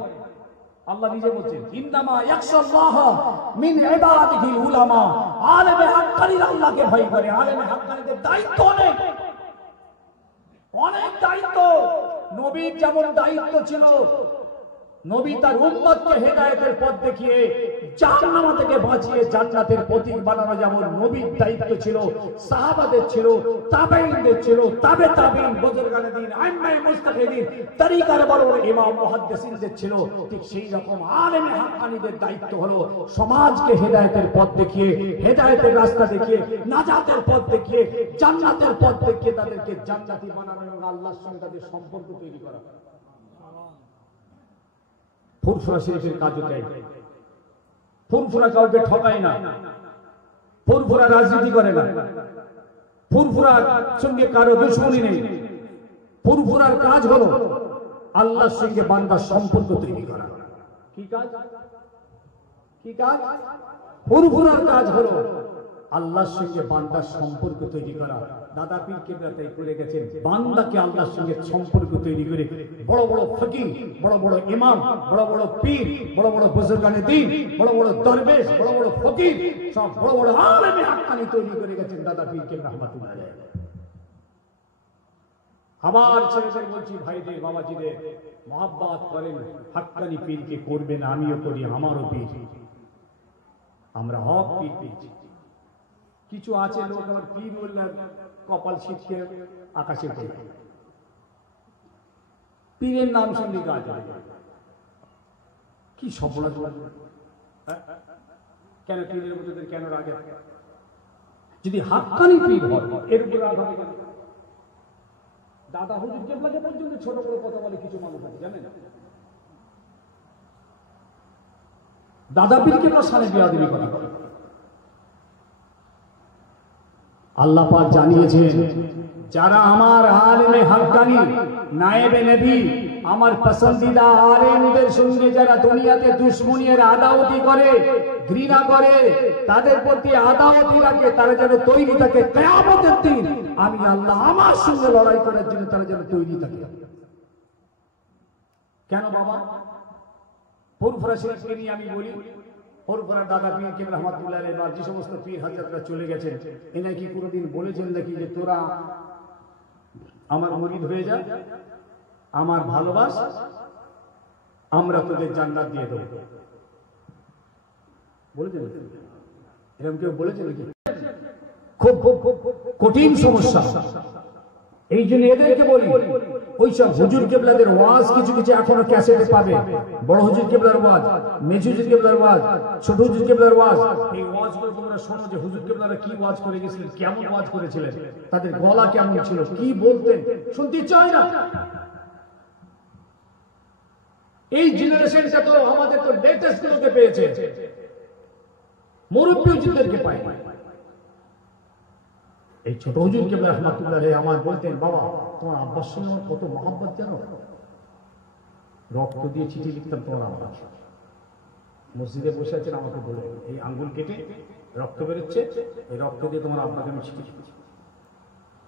আল্লাহ নিজে বলছেন, ইন্নামা ইয়াখশাল্লাহ মিন ইবাদিহিল উলামা। আলেমে হাক্কানী আল্লাহকে ভয় করে। আলেমে হাক্কানীদের দায়িত্ব অনেক, অনেক দায়িত্ব। নবীর যেমন দায়িত্ব ছিল, নবী তার উম্মতকে হেদায়েতের পথ দেখিয়ে জাহান্নাম থেকে বাঁচিয়ে জান্নাতের প্রতীক বানানো যেমন নবীর দায়িত্ব ছিল, সাহাবাদের ছিল, তাবেঈনদের ছিল, তাবে তাবেঈন, বুজুর্গানে দ্বীন, আইম্মায়ে মুজতাহিদিন, তরিকার বড় বড় ইমাম মুহাদ্দিসিনদের ছিল। ঠিক সেই রকম আলেমে হাক্কানীদের দায়িত্ব হলো সমাজকে হেদায়েতের পথ দেখিয়ে, হেদায়েতের রাস্তা দেখিয়ে, নাজাতের পথ দেখিয়ে, জান্নাতের পথ দেখিয়ে তাদেরকে জান্নাতি বানানো এবং আল্লাহর সঙ্গে তাদের সম্পর্ক তৈরি করা। ফুরফুরা শরীফের কাজও তাই। ফুরফুরা কাউকে ঠকায় না, ফুরফুরা রাজনীতি করে না, ফুরফুরার সঙ্গে কারো দুশমনী নেই। ফুরফুরার কাজ হলো আল্লাহর সঙ্গে বান্দার সম্পর্ক তৈরি করা। কি কাজ? কি কাজ? ফুরফুরার কাজ হলো আল্লাহর সঙ্গে বান্দার সম্পর্ক তৈরি করা। দাদা পীর কেবলা তাই করে গেছেন, বান্দাকে আল্লাহর সঙ্গে সম্পর্ক তৈরি করে বড় বড় ফকির, বড় বড় ইমাম, বড় বড় পীর, বড় বড় বুজুর্গানে দ্বীন, বড় বড় দরবেশ, বড় বড় ফকির, সব বড় বড় আলেমে হাক্কানী তৈরি করে গেছেন দাদা পীর কেবলা রাহমাতুল্লাহ আলাইহি। আবার ছেলেদের বলছি, ভাইদের, বাবাজিদের, মহাব্বত করেন হাক্কানী পীরকে, করবেন, আমিও করি, আমারও পীর। আমরা হক পীর পেয়েছি। কিছু আছে লোক আবার পীর বললে কপাল ছিটকে আকাশে পড়ে, পীরের নাম শুনলে গা জ্বলে। কি সফলতা! কেন পীরের মধ্যে কেন রাগে? যদি হাক্কানী পীর হয় এর উপর রাগ হবে কেন? দাদা হুজুর কেবলাকে পর্যন্ত ছোট করে কথা বলে কিছু মানুষ আছে, জানেন? দাদা পীর কেবলা সামনে বিয়াদবি কথা বলে। আল্লাহ পাক জানিয়েছেন, যারা আমার আলেমে হাক্কানী, নায়েবে নবী, আমার পছন্দিদা আলেমদের সঙ্গে যারা দুনিয়াতে দুশমনী আর আদাওয়াতি করে, ঘৃণা করে, তাদের প্রতি আদাওয়াতি রাখে, তারা যেন তৈরি থাকে কিয়ামতের দিন আমি আল্লাহ আমার সঙ্গে লড়াই করার জন্য তারা যেন তৈরি থাকে। কেন বাবা? ফুরফুরা শরীফকে নিয়ে আমি বলি, ফুরফুরার দাদা পীর কেবলা রাহমাতুল্লাহ আলাইহি বা যে সমস্ত পীর হযরতরা চলে গেছেন, এরা কি কোনোদিন বলেছেন নাকি যে তোরা আমার মুরিদ হয়ে যা, আমার ভালোবাস, আমরা তোদের জান্নাত দিয়ে দেব? বলেছেন? এরকম কেউ বলেছেন নাকি? খুব কঠিন সমস্যা। এই জন্য এদেরকে বলি, ওইসব হুজুর কেবলাদের ওয়াজ কিছু কিছু এখনো ক্যাসেটে পাবে। বড় হুজুর কেবলার ওয়াজ, মেজু হুজুর কেবলার ওয়াজ, ছোট হুজুর কেবলার ওয়াজ, এই ওয়াজগুলো তোমরা শোনো যে হুজুর কেবলারা কি ওয়াজ করে গেছিলেন, কেমন ওয়াজ করেছিলেন, তাদের গলা কেমন ছিল, কি বলতেন, শুনতে চায় না। এই জেনারেশনটা তো আমাদের তো লেটেস্ট গুলোকে পেয়েছে, মুরব্বী হুজুরদেরকে পায়। এই ছোট হুজুর কেবলা রহমাতুল্লাহ আলাইহি আমার বলতেন, বাবা তোমার আব্বার সঙ্গে আমার কত মহব্বত জানো, রক্ত দিয়ে চিঠি লিখতাম তোমার আব্বা। মসজিদে বসে আছেন, আমাকে বলে এই আঙ্গুল কেটে রক্ত বেরোচ্ছে, এই রক্ত দিয়ে তোমার আব্বাকে আমি চিঠি লিখেছি।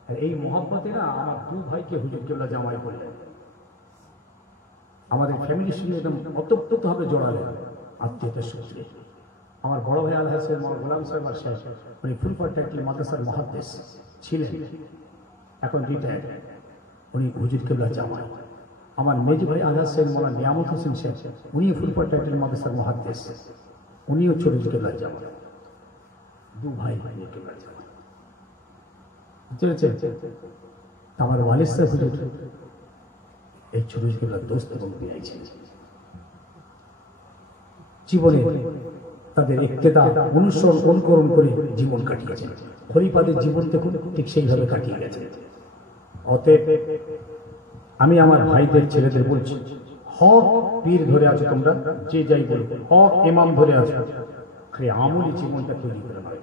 আর এই মহব্বতে না আমার দু ভাইকে হুজুর কেবলা জামাই করলেন, আমাদের ফ্যামিলির সঙ্গে একদম অতপ্রতভাবে জড়ালেন আত্মীয়তার সূত্রে। আমার বড় ভাই আল হাসান গোলাম সাহেব আর সাহেব, উনি ফুলফর টাইটেল মাদ্রাসার মুহাদ্দিস ছিলেন, এখন রিটায়ার্ড, উনি হুজুর কেবলা জামাই। আমার মেজ ভাই আল হাসান মৌলানা নিয়ামত হোসেন সাহেব, উনিও ফুলফর টাইটেল মাদ্রাসার মুহাদ্দিস, উনিও ছোট কেবলা জামাই। দু ভাই হুজুর কেবলা জামাই। আমার ওয়ালিদ সাহেব হুজুর এই ছোট কেবলা দোস্ত এবং বিয়াই ছিলেন। জীবনে তাদের ইক্তেদা অনুসরণ অনুকরণ করে জীবন কাটিয়েছেন। খলিফাদের জীবন দেখুন ঠিক সেইভাবে কাটিয়ে গেছে। অতএব আমি আমার ভাইদের ছেলেদের বলছি, হক পীর ধরে আছো তোমরা, যে যাই বলো, হক ইমাম ধরে আছো, খালি আমলি জীবনটা তৈরি করে নয়,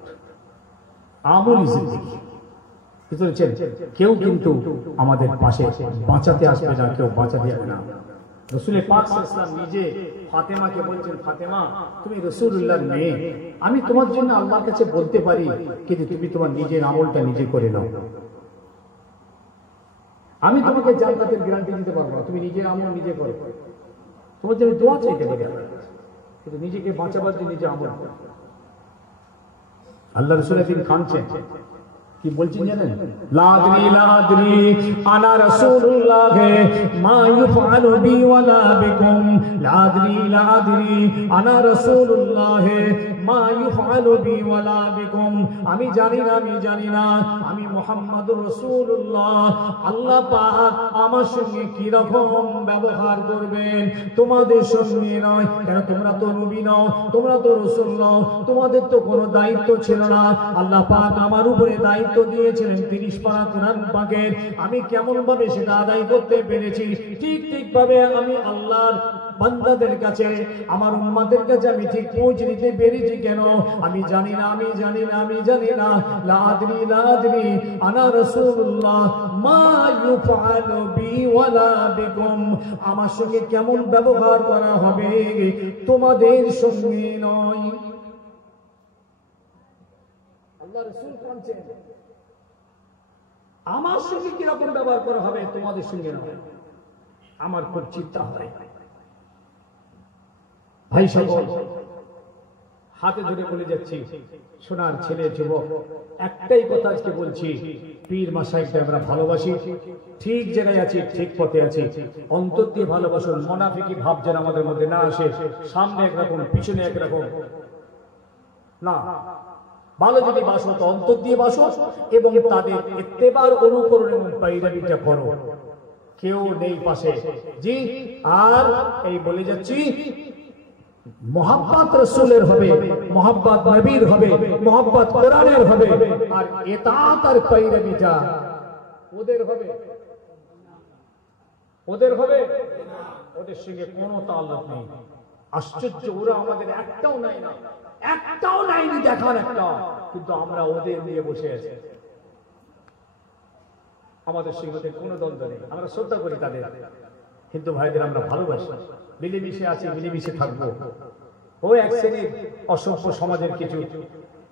আমলি জিন্দেগি। কেউ কিন্তু আমাদের পাশে বাঁচাতে আসবে না, কেউ বাঁচাতে যাবে না। রসুল পাক সাল্লাল্লাহু আলাইহি ওয়াসাল্লাম নিজে ফাতেমাকে বলছেন, ফাতেমা তুমি রাসূলুল্লাহর মেয়ে, আমি তোমার জন্য আল্লাহর কাছে বলতে পারি, কিন্তু তুমি তোমার নিজের আমলটা নিজে করে নাও। আমি তোমাকে জান্নাতের গ্যারান্টি দিতে পারবো না, তুমি নিজের আমল নিজে করো। তোমার জন্য দোয়া চাইতে পারি, কিন্তু নিজেকে বাঁচাবার জন্য নিজে আমল করো। আল্লাহ রাসূল একদিন কাঁদছেন, কি বলছেন জানেন? লাদরি লাদরি আনা রাসূলুল্লাহ মা ইউফআলু বি ওয়ালা বিকুম, লাদরি লাদরি আনা রাসূলুল্লাহ মা ইউফআলু বি ওয়ালা বিকুম। আমি জানি না, আমি জানি না, আমি মুহাম্মদুর রাসূলুল্লাহ, আল্লাহ পাক আমার সঙ্গে কি রকম ব্যবহার করবেন তোমাদের সঙ্গে নয়। কেন তোমরা তো নবী নও, তোমরা তো রাসূল নও, তোমাদের তো কোনো দায়িত্ব ছিল না। আল্লাহ পাক আমার উপরে দায়িত্ব দিয়েছিলেন 30 পারা কোরআন পাকের, আমি কেমন ভাবে সেটা আদায় করতে পেরেছি, ঠিক ভাবে আমি আল্লাহর বান্দাদের কাছে, আমার উম্মতের কাছে আমি ঠিক পৌঁছে দিতে পেরেছি। কেন? আমি জানি না, আমি জানি না, আমি জানি না। লাদরি লাদরি আনা রাসূলুল্লাহ মা ইউফআলু বি ওয়ালা বিকুম, আমার সঙ্গে কেমন ব্যবহার করা হবে তোমাদের সঙ্গে নয়। আল্লাহ রাসূল বলেন আমার সঙ্গে কিরকম ব্যবহার করা হবে তোমাদের সঙ্গে নয়। আমার খুব চিন্তা হয়। ভাই সকল, হাতে ধরে বলে যাচ্ছি, সোনার ছেলে যুবক, একটাই কথা আজকে বলছি, পীর মাশায়েখকে আমরা ভালোবাসি, ঠিক জায়গায় আছি, ঠিক পথে আছি, অন্তর দিয়ে ভালোবাসুন। মুনাফিকি ভাব যেন আমাদের মধ্যে না আসে, সামনে একরকম পিছনে একরকম না। ভালো যদি বাসো তো অন্তর দিয়ে বাসো এবং তাদের ইত্তেবার অনুকরণ এবং পায়রাবিটা করো। কেউ নেই পাশে, জি। আর এই বলে যাচ্ছি, মোহাব্বত রাসূলের হবে, মোহাব্বত নবীর হবে, মোহাব্বত কোরআনের হবে, আর ইতাআত আর পায়রাবিটা ওদের হবে, ওদের হবে, ওদের সঙ্গে কোনো তাল্লুক নেই। আশ্চর্য, ওরা আমাদের একটাও নাই না, একটাও নাইনি দেখার একটা, কিন্তু আমরা ওদের নিয়ে বসে আছি। আমাদের সঙ্গে কোনো দ্বন্দ্ব নেই, আমরা শ্রদ্ধা করি তাদের। হিন্দু ভাইদের আমরা ভালোবাসি, মিলেমিশে আছি, মিলেমিশে থাকবো। ও এক শ্রেণীর অসভ্য সমাজের কিছু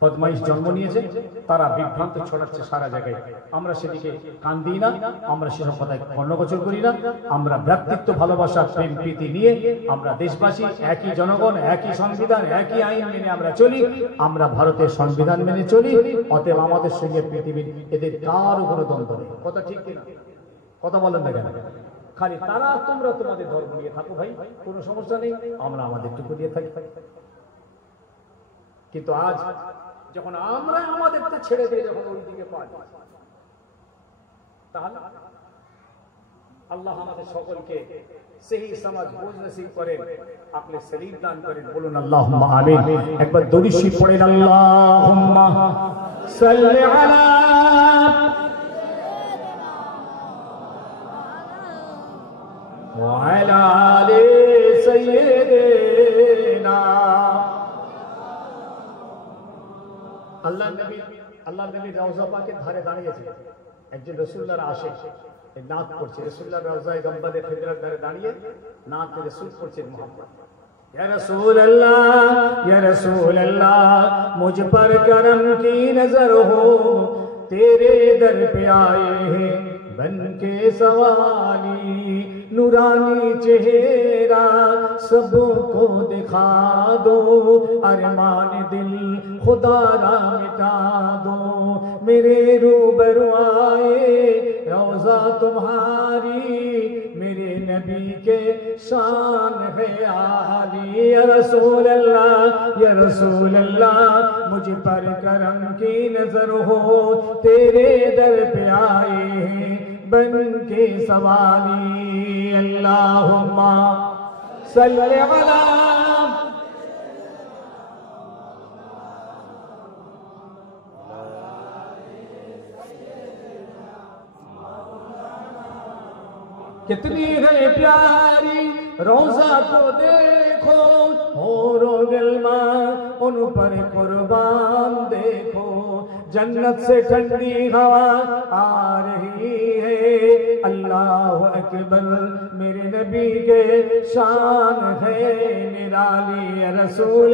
বদমাইশ জন্ম নিয়েছে, তারা বিভ্রান্ত ছড়াচ্ছে সারা জায়গায়। আমরা সেদিকে কান দিই না, আমরা সেসব কথায় কর্ণগোচর করি না। আমরা ভ্রাতৃত্ব, ভালোবাসা, প্রেম প্রীতি নিয়ে আমরা দেশবাসী, একই জনগণ, একই সংবিধান, একই আইন মেনে আমরা চলি। আমরা ভারতের সংবিধান মেনে চলি। অতএব আমাদের সঙ্গে পৃথিবীর এদের কারও কোনো দ্বন্দ্ব নেই। কথা ঠিক কিনা? কথা বলেন না কেন? খালি তারা তোমরা তোমাদের ধর্ম নিয়ে থাকো ভাই, কোনো সমস্যা নেই, আমরা আমাদেরটুকু দিয়ে থাকি। কিন্তু আজ যখন আমরা আমাদেরটা ছেড়ে দিয়ে যখন ওই দিকে পাই, তাহলে আল্লাহ আমাদের সকলকে সেই সমাজ বোঝ নসিব করেন, আপনি সলিম দান করেন। বলুন আল্লাহুম্মা আমিন। একবার দরুদ শরীফ পড়েন, আল্লাহুম্মা সাল্লি আলা ওয়া আলা আলি সাইয়্যিদিনা। আল্লাহ নবী আল্লাহ নবী রওজা পাকের ধারে দাঁড়িয়েছে, একজন রাসূলুল্লাহর আশিক নাত করছে, রাসূলুল্লাহর রওজায়ে গম্বদে ফিতরার ধারে দাঁড়িয়ে নাত রাসূল করছেন মুহাম্মদ। या रसूल अल्लाह मुझ पर करम की नजर हो, तेरे दर पे आए हैं बन के सवाली, नूरानी चेहरा सबको दिखा दो, अरमान दिल खुदारा मिटा दो, मेरे रूबरू आए रोजा तुम्हारी, मेरे नबी के शान है आली। या रसूल अल्लाह मुझ पर करम की नजर हो, तेरे दर पे आए हैं बन के सवाली, अल्लाहुम्मा सल्ली अला कितनी है प्यारी रोजा को देखो, और दिलमा उन पर कुर्बान देखो, जन्नत से ठंडी हवा आ रही है, अल्लाह अकबर मेरे नबी के शान है निराली। या रसूल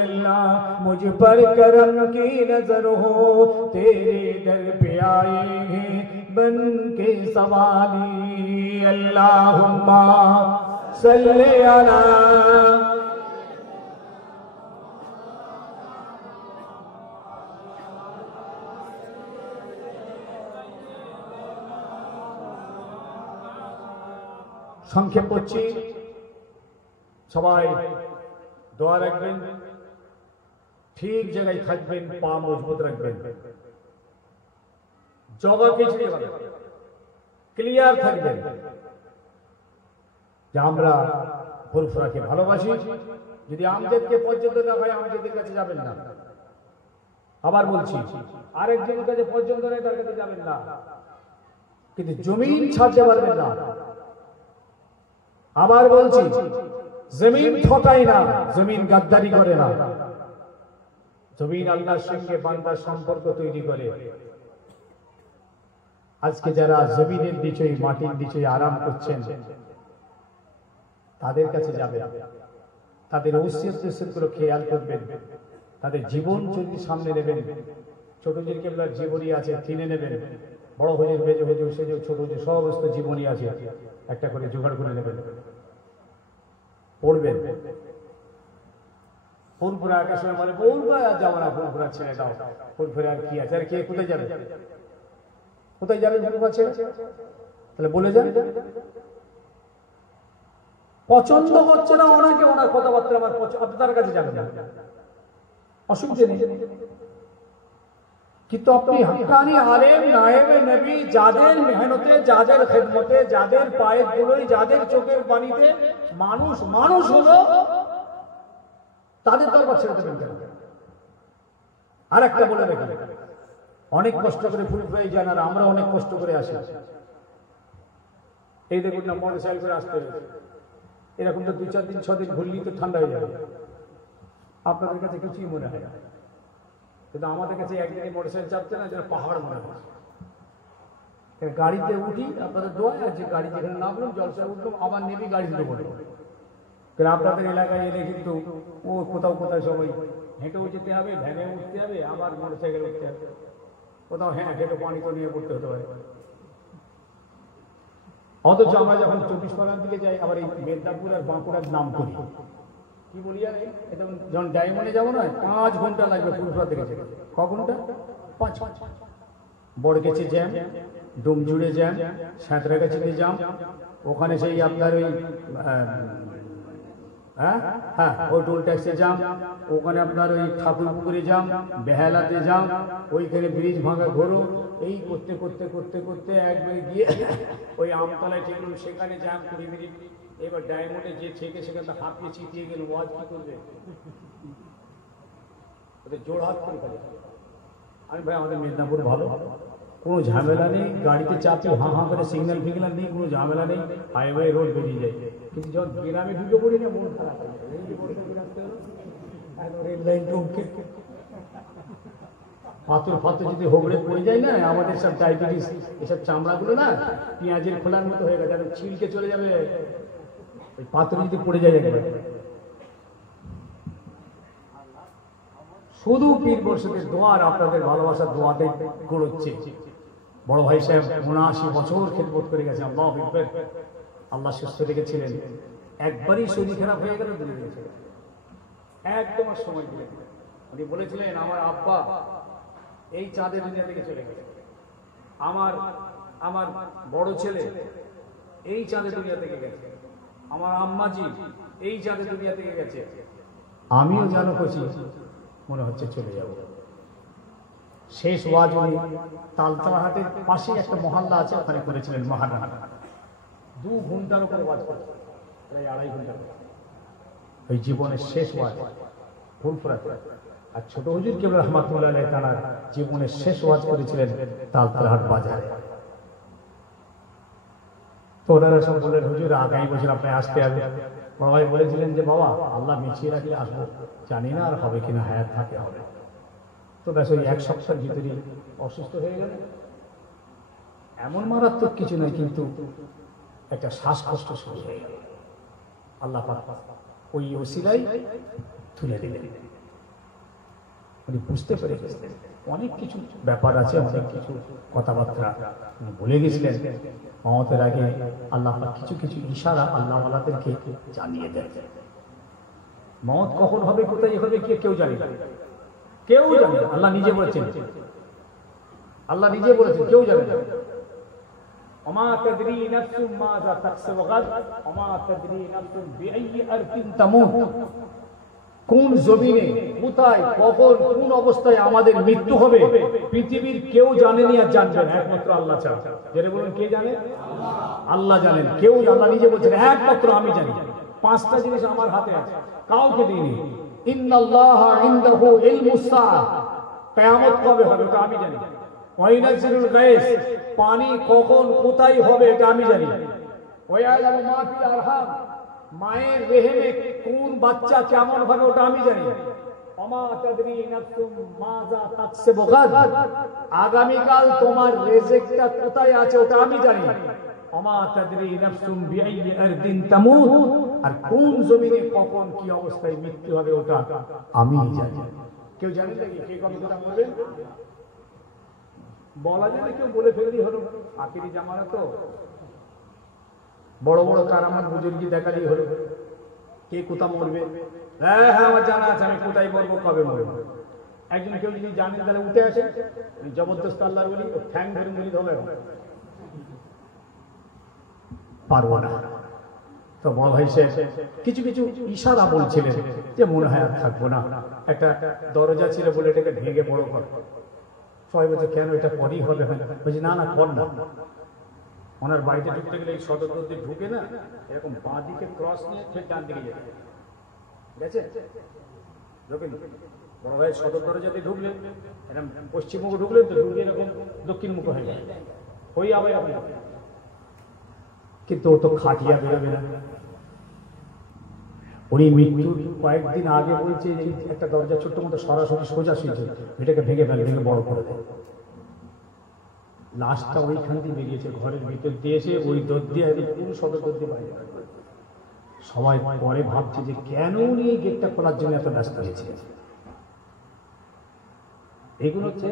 अल्लाह मुझ पर करम की नजर हो, तेरे दर पे आए हैं बन के सवाली, अल्लाहुम्मा सल्ली अला। সংক্ষেপ করছি, সবাই দোয়া রাখবেন, ঠিক জায়গায় থাকবেন, পা মজবুত রাখবেন, জগা খিচড়ি হবে, ক্লিয়ার থাকবেন যে আমরা ফুরফুরাকে ভালোবাসি। যদি আমজেদকে পর্যন্ত না হয় আমজেদের কাছে যাবেন না। আবার বলছি, আরেকজনের কাছে পর্যন্ত নেই তার কাছে যাবেন না, কিন্তু জমিন ছাড়তে পারবেন না। আবার বলছি, জমিন ঠকায় না, জমিন গাদ্দারি করে না, জমিন আল্লাহর সঙ্গে বান্দার সম্পর্ক তৈরি করে। আজকে যারা জমিনের নিচেই মাটির নিচেই আরাম করছেন তাদের কাছে যাবেন, তাদের ওসিয়তগুলো খেয়াল করবেন, তাদের জীবন যদি সামনে নেবেন। ছোট হুজুর কেবলার জীবনী আছে, কিনে নেবেন। বড় হুজুর, মেজ হুজুর, সেজ ছোট হুজুর সমস্ত জীবনী আছে, একটা করে জোগাড় করে নেবেন, পড়বেন। ফুরফুরা একের সময় বলে ফুরফুরা আর যাবো না, ফুরফুরা ছেড়ে দাও, ফুরফুরা আর কি আছে, আর কে কোথায় যাবে, কোথায় যাবে ফুরফুরা ছেড়ে? তাহলে বলে যান, পছন্দ হচ্ছে না ওনাকে, ওনার কথাবার্তা আমার আপনি তার কাছে যাবেন না, অসুবিধা নেই। কিন্তু আপনি হাক্কানি আলেম নায়েবে নবী, যাদের মেহনতে, যাদের খেদমতে, যাদের পায়ের ধুলোয়, যাদের চোখের পানিতে মানুষ মানুষ হলো, তাদের দরবার ছেড়ে দেবেন কেন? আর একটা বলে রাখি, অনেক কষ্ট করে ফুরফুরাই যান, আর আমরা অনেক কষ্ট করে আসি। এই দেখুন না, মোটরসাইকেল করে আসতে হবে, এরকম তো 2-4 দিন 6 দিন ঘুরলেই তো ঠান্ডা হয়ে যাবে। আপনাদের কাছে কিছুই মনে হয় না, কিন্তু আমাদের কাছে একদিনে মোটরসাইকেল চাপতে না, যেন পাহাড় মনে হয়। গাড়িতে উঠি, আপনাদের দোয়া আছে, গাড়ি যেখানে নামলাম, জলসা উঠলাম, আবার নেবি গাড়িতে দেবো। কারণ আপনাদের এলাকায় এলে কিন্তু ও কোথাও কোথাও সবাই হেঁটেও যেতে হবে, ভ্যানে উঠতে হবে, আবার মোটরসাইকেলে উঠতে হবে, কোথাও হেঁটে পানি তো নিয়ে পড়তে হতে হয়। অথচ আমরা যখন 24 পরগনার দিকে যাই, আবার এই মেদিনীপুর আর বাঁকুড়ার নাম করি, কি বলি আর যখন ডায়মন্ডে যাবো না, 5 ঘন্টা লাগবে ফুরফুরা থেকে যেতে। ক ঘন্টা? 5। বড়গেছি জ্যাম, ডুমজুড়ে জ্যাম, সাঁতরাগাছিতে জ্যাম, ওখানে সেই আপনার ওই ওই টোল ট্যাক্সে জ্যাম, ওখানে আপনার ওই ঠাকুরপুকুরে জ্যাম, বেহালাতে জ্যাম, ওইখানে ব্রিজ ভাঙা ঘোরো, এই করতে করতে করতে করতে একবার গিয়ে ওই আমতলায় ঠেকলাম, সেখানে জ্যাম 20 মিনিট। এবার ডায়মন্ডে যে থেকে সেখানে হাত নিয়ে চিতিয়ে গেল, ওয়াজ কি করবে, ওদের জোর হাত করে ফেলে। আমি ভাই আমাদের মেদিনীপুর ভালো, কোনো ঝামেলা নেই, গাড়িতে চাপি হাঁ হাঁ করে, সিগন্যাল ফিগন্যাল নেই, কোনো ঝামেলা নেই, হাইওয়ে রোড বেরিয়ে যায়। কিন্তু যখন গ্রামে ঢুকে পড়ি না, মন খারাপ হয়ে যায়। রেল লাইন টমকে পাথর ফাথর যদি হোবড়ে পড়ে যায় না, আমাদের সব ডায়াবেটিস এসব চামড়াগুলো না পেঁয়াজের খোলার মতো হয়ে গেছে, ছিলকে চলে যাবে ওই পাথর যদি পড়ে যায় একবার। শুধু পীর বর্ষকের দোয়ার আপনাদের ভালোবাসার দোয়াতে গড়ছে। বড় ভাই সাহেব ৭৯ বছর খেদমত করে গেছে, আল্লাহু আকবার। আল্লাহ সুস্থ রেখেছিলেন, একবারই শরীর খারাপ হয়ে গেল, দূরে গেছে একদম আর সময় দিলেন। উনি বলেছিলেন আমার আব্বা এই চাঁদের দুনিয়া থেকে চলে গেছে, আমার আমার বড় ছেলে এই চাঁদের দুনিয়া থেকে গেছে, আমার আম্মাজি এই চাঁদের দুনিয়া থেকে গেছে, আমিও জানো করছি মনে হচ্ছে চলে যাব। শেষ ওয়াজ উনি তালতলাহাটের পাশে একটা মহল্লা আছে, ওখানে করেছিলেন মহারানা। 2 ঘন্টার উপরে ওয়াজ করেছে, প্রায় 2.5 ঘন্টা। ওই জীবনের শেষ ওয়াজ ফুলফুরাতে। আর ছোট হুজুর কেবল রহমাতুল্লাহ আলাইহি তাআলা জীবনের শেষ ওয়াজ করেছিলেন তালতলাহাট বাজারে। তো ওনারা সব বললেন হুজুর আগামী বছর আপনি আসতে হবে। বাবাই বলেছিলেন যে বাবা আল্লাহ মিছিয়ে রাখলে আসবো, জানি না আর হবে কিনা, হায়াত থাকে হবে। তো ব্যাস ওই 1 সপ্তাহের ভিতরেই অসুস্থ হয়ে গেল। এমন মারাত্মক কিছু নয়, কিন্তু একটা শ্বাসকষ্ট শুরু হয়ে গেল। আল্লাহ পাক ওই ওসিলাই তুলে দিলেন। উনি বুঝতে পেরে গেছিলেন অনেক কিছু ব্যাপার আছে, অনেক কিছু কথাবার্তা উনি বলে গেছিলেন। মওতের আগে আল্লাহ পাক কিছু কিছু ইশারা আল্লাহওয়ালাদেরকে জানিয়ে দেন। মওত কখন হবে, কোথায় হবে, কেউ জানে না, কেউ জানে না। আল্লাহ নিজে বলেছেন, আল্লাহ নিজে বলেছেন, কেউ জানে না। ওমা তাদরি নাফসুম মাযা তাকসিবু গাদ ওমা তাদরি নাফসুম বিআইয়ি আরদিন তামুত। কোন জমিনে, কোথায়, কখন, কোন অবস্থায় আমাদের মৃত্যু হবে পৃথিবীর কেউ জানেনি আর জানবে না, একমাত্র আল্লাহ ছাড়া। যেটা বলুন কে জানে? আল্লাহ জানেন। কেউ, আল্লাহ নিজে বলছেন একমাত্র আমি জানি। 5টা জিনিস আমার হাতে আছে, কাউকে দিইনি। ইন্নাল্লাহা ইনদাহু ইলমুস সাআ, কিয়ামত কবে হবে এটা আমি জানি। ওয়াইনাজিলুল গায়স, পানি কখন কোথায় হবে এটা আমি জানি। ওয়ায়ালামু মা ফিল আরহাম, মায়ের রেহেমে কোন বাচ্চা কেমন হবে ওটা আমি জানি। ওমা তাদরি নাফসুম মাযা তাকসিবু গাদ, আগামীকাল তোমার রিজিকটা কোথায় আছে ওটা আমি জানি। ওমা তাদরি নাফসুম বিআইয়ি আরদিন তামুত, আর কোন জমিনে কখন কি অবস্থায় মৃত্যু হবে ওটা আমি জানি। কেউ জানে নাকি? কে কথা বলবেন? বলা যায় না, কেউ বলে ফেললেই হলো। আখিরি জামানা তো, বড় বড় কারামাত বুজুর্গি দেখালেই হলো। কে কোথা মরবে, হ্যাঁ হ্যাঁ আমার জানা আছে, আমি কোথায় মরবো, কবে মরবো। একজন কেউ যদি জানেন তাহলে উঠে আসে, জবরদস্ত আল্লাহর বলি ঠ্যাং ধরে মুড়ি ধরে পারবো না। তো বড় ভাই সাহেব কিছু কিছু ইশারা বলছিলেন যে মনে হয় আর থাকবো না। একটা দরজা ছিল বলে এটাকে ভেঙে বড় কর। সবাই বলছে কেন, এটা পরেই হবে। বলছি না না, কর না। ওনার বাড়িতে ঢুকতে গেলে এই সদর দরজা ঢুকে না, এরকম বাঁ দিকে ক্রস নিয়ে ফের ডান দিকে যাবে, গেছে ঢুকে। বড় ভাই সদর দরজাতে ঢুকলেন, এরকম পশ্চিম মুখে ঢুকলেন তো ঢুকে এরকম দক্ষিণ মুখে হয়ে যায়, ওই আবার আপনি। কিন্তু ও তো খাটিয়া বেরোবে না। উনি মৃত্যুর কয়েকদিন আগে বলছে যে একটা দরজা ছোট্ট মতো সরাসরি সোজা শিখছে, এটাকে ভেঙে ফেলে, ভেঙে বড় করে দেয়। লাশটা ওইখান দিয়ে বেরিয়েছে, ঘরের ভিতর দিয়েছে, ওই দর দিয়ে পুরো সদর দর দিয়ে বাইরে। সবাই পরে ভাবছে যে কেন উনি এই গেটটা খোলার জন্য এত ব্যস্ত হয়েছে। এগুলো হচ্ছে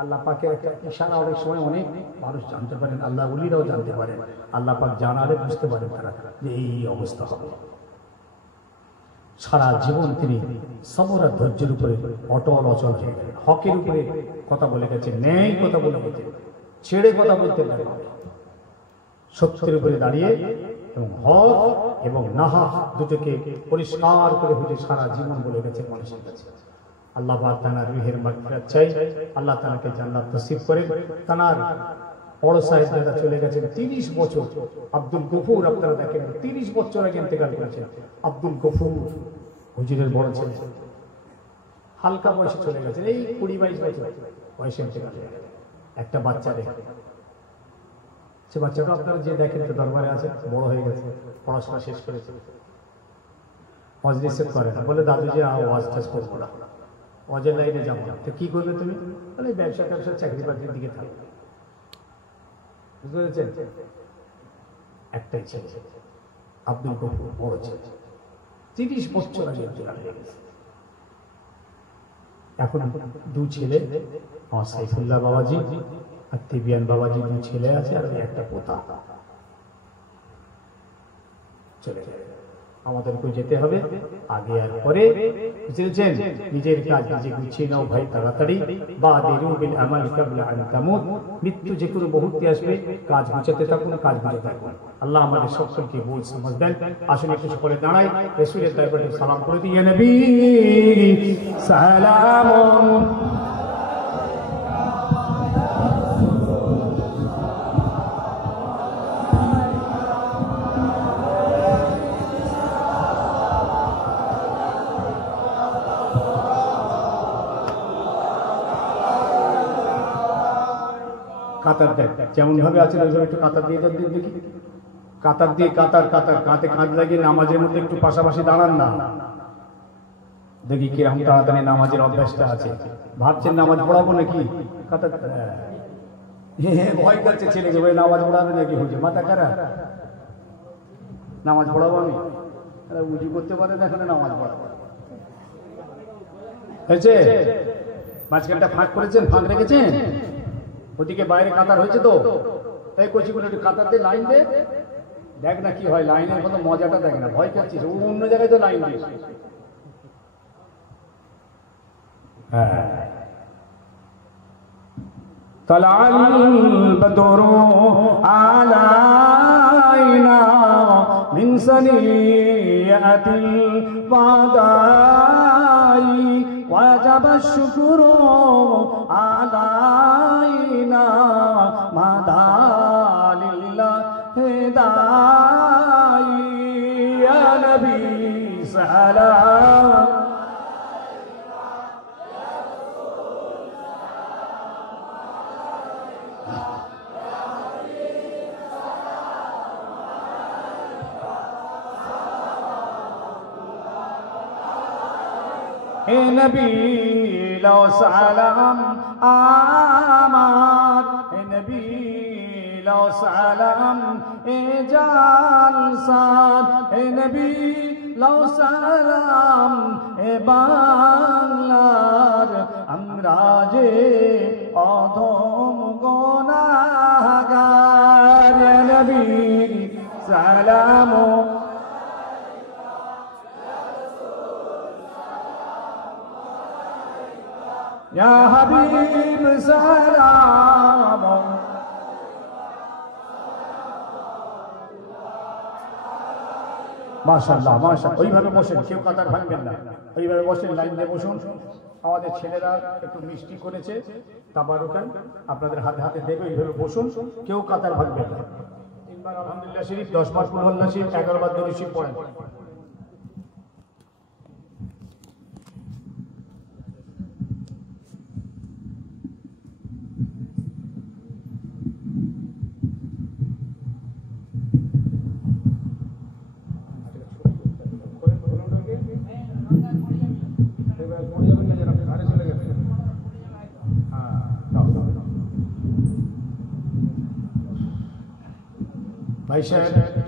আল্লাহ পাকের একটা ইশারা। অনেক সময় অনেক মানুষ জানতে পারেন, আল্লাহ ওলিরাও জানতে পারেন, আল্লাহ পাক জানালে বুঝতে পারেন তারা যে এই অবস্থা হবে। সারা জীবন তিনি সবর আর ধৈর্যের উপরে অটল অচল হয়ে গেলেন। হকের উপরে কথা বলে গেছেন, ন্যায় কথা বলে গেছেন, ছেড়ে কথা বলতে পারেন। সত্যের উপরে দাঁড়িয়ে এবং হক এবং নাহা দুটোকে পরিষ্কার করে হতে সারা জীবন বলে গেছে মানুষের কাছে। আল্লাহ পাক তানার রুহের মাগফিরাত চাই, আল্লাহ তাআলাকে জান্নাত নসিব করেন। তানার বড় সাহেব দাদা চলে গেছেন 30 বছর। আব্দুল গফুর, আপনারা দেখেন 30 বছর আগে ইন্তেকাল করেছেন আব্দুল গফুর, হুজুরের বড় ছেলে। হালকা বয়সে চলে গেছেন, এই 20-22 বছর বয়সে ইন্তেকাল হয়ে গেলেন। একটা বাচ্চা দেখে, সে বাচ্চাটা আপনারা যে দেখেন তো দরবারে আছে, বড় হয়ে গেছে, পড়াশোনা শেষ করেছে, ওয়াজ রিসেট করে না, বলে দাদু যে ওয়াজ শেষ করবো না। অজের লাইনে যাবো না। তো কি করবে তুমি? তাহলে ব্যবসা ট্যাবসা চাকরি বাকরির দিকে থাকবে। বুঝতে পেরেছেন? একটাই ছেলে, আব্দুল গফুর, বড় ছেলে, 30 বছর আগে ইন্তেকাল হয়ে গেছে। এখন 2 ছেলে, আমার সাইফুল্লাহ বাবাজি আর তিবিয়ান বাবাজি, 2 ছেলে আছে, আর একটা পোতা। চলে যাবে, আমাদেরকে যেতে হবে আগে আর পরে। বুঝেছেন? নিজের কাজ নিজে গুছিয়ে নাও ভাই তাড়াতাড়ি। বাদিরু বিল আমাল কাবলা আন তামুত। মৃত্যু যে কোনো মুহূর্তে আসবে, কাজ গুছাতে থাকুন, কাজ গুছাতে থাকুন। আল্লাহ আমাদের সকলকে বুঝ সমঝ দেন। আসুন একটু সকলে দাঁড়াই, রাসূলের দরবারে সালাম করে দিই। ইয়া নবী সালামুন কাতার দেখ, যেমন ভাবে আছে ওইভাবে একটু কাতার দিয়ে দেন দেখি। কাতার দিয়ে কাতার কাতার কাঁধে কাঁধ লাগিয়ে নামাজের মধ্যে একটু পাশাপাশি দাঁড়ান না, দেখি কিরকম তাড়াতাড়ি নামাজের অভ্যাসটা আছে। ভাবছেন নামাজ পড়াবো নাকি? কাতার ভয় করছে ছেলেকে, ভাই নামাজ পড়াবে নাকি? হচ্ছে মাথা খারাপ, নামাজ পড়াবো আমি? উজু করতে পারে না, এখানে নামাজ পড়াবো হয়েছে? মাঝখানটা ফাঁক করেছেন, ফাঁক রেখেছেন, ওদিকে বাইরে কাতার হয়েছে তো। তাই কচি করে একটু কাতার দিয়ে লাইন দে, দেখ না কি হয়। লাইনের কত মজাটা দেখ না, ভয় করছিস, অন্য জায়গায় তো লাইন দিস। হ্যাঁ, তালাল বদরু আলাইনা মিন সানিয়াতিল বাদাই ওয়াজাব আশ-শুকরু আলাইনা মাদালিল্লাহি দাই। ইয়া নবী সালাম এ নবী লাও সালাম আমার, এ নবী লাও সালাম এ জালসাত, এ নবী লাও সালাম এ বাংলার আমরা যে অধম গুনাহগার। এ নবী সালাম ইয়া হাবিব সালাম। মাশাআল্লাহ মাশাআল্লাহ। ওইভাবে বসেন, কেউ কাতার ভাঙবেন না, ওইভাবে বসেন, লাইন দিয়ে বসুন। আমাদের ছেলেরা একটু মিষ্টি করেছে, তাবারুকান আপনাদের হাতে হাতে দেবে, ওইভাবে বসুন, কেউ কাতার ভাঙবেন না। 3 বার আলহামদুলিল্লাহ শরীফ, 10 বার কুল আল্লাহ শরীফ, 11 বার দরুদ শরীফ পড়েন। ভাই সাহেব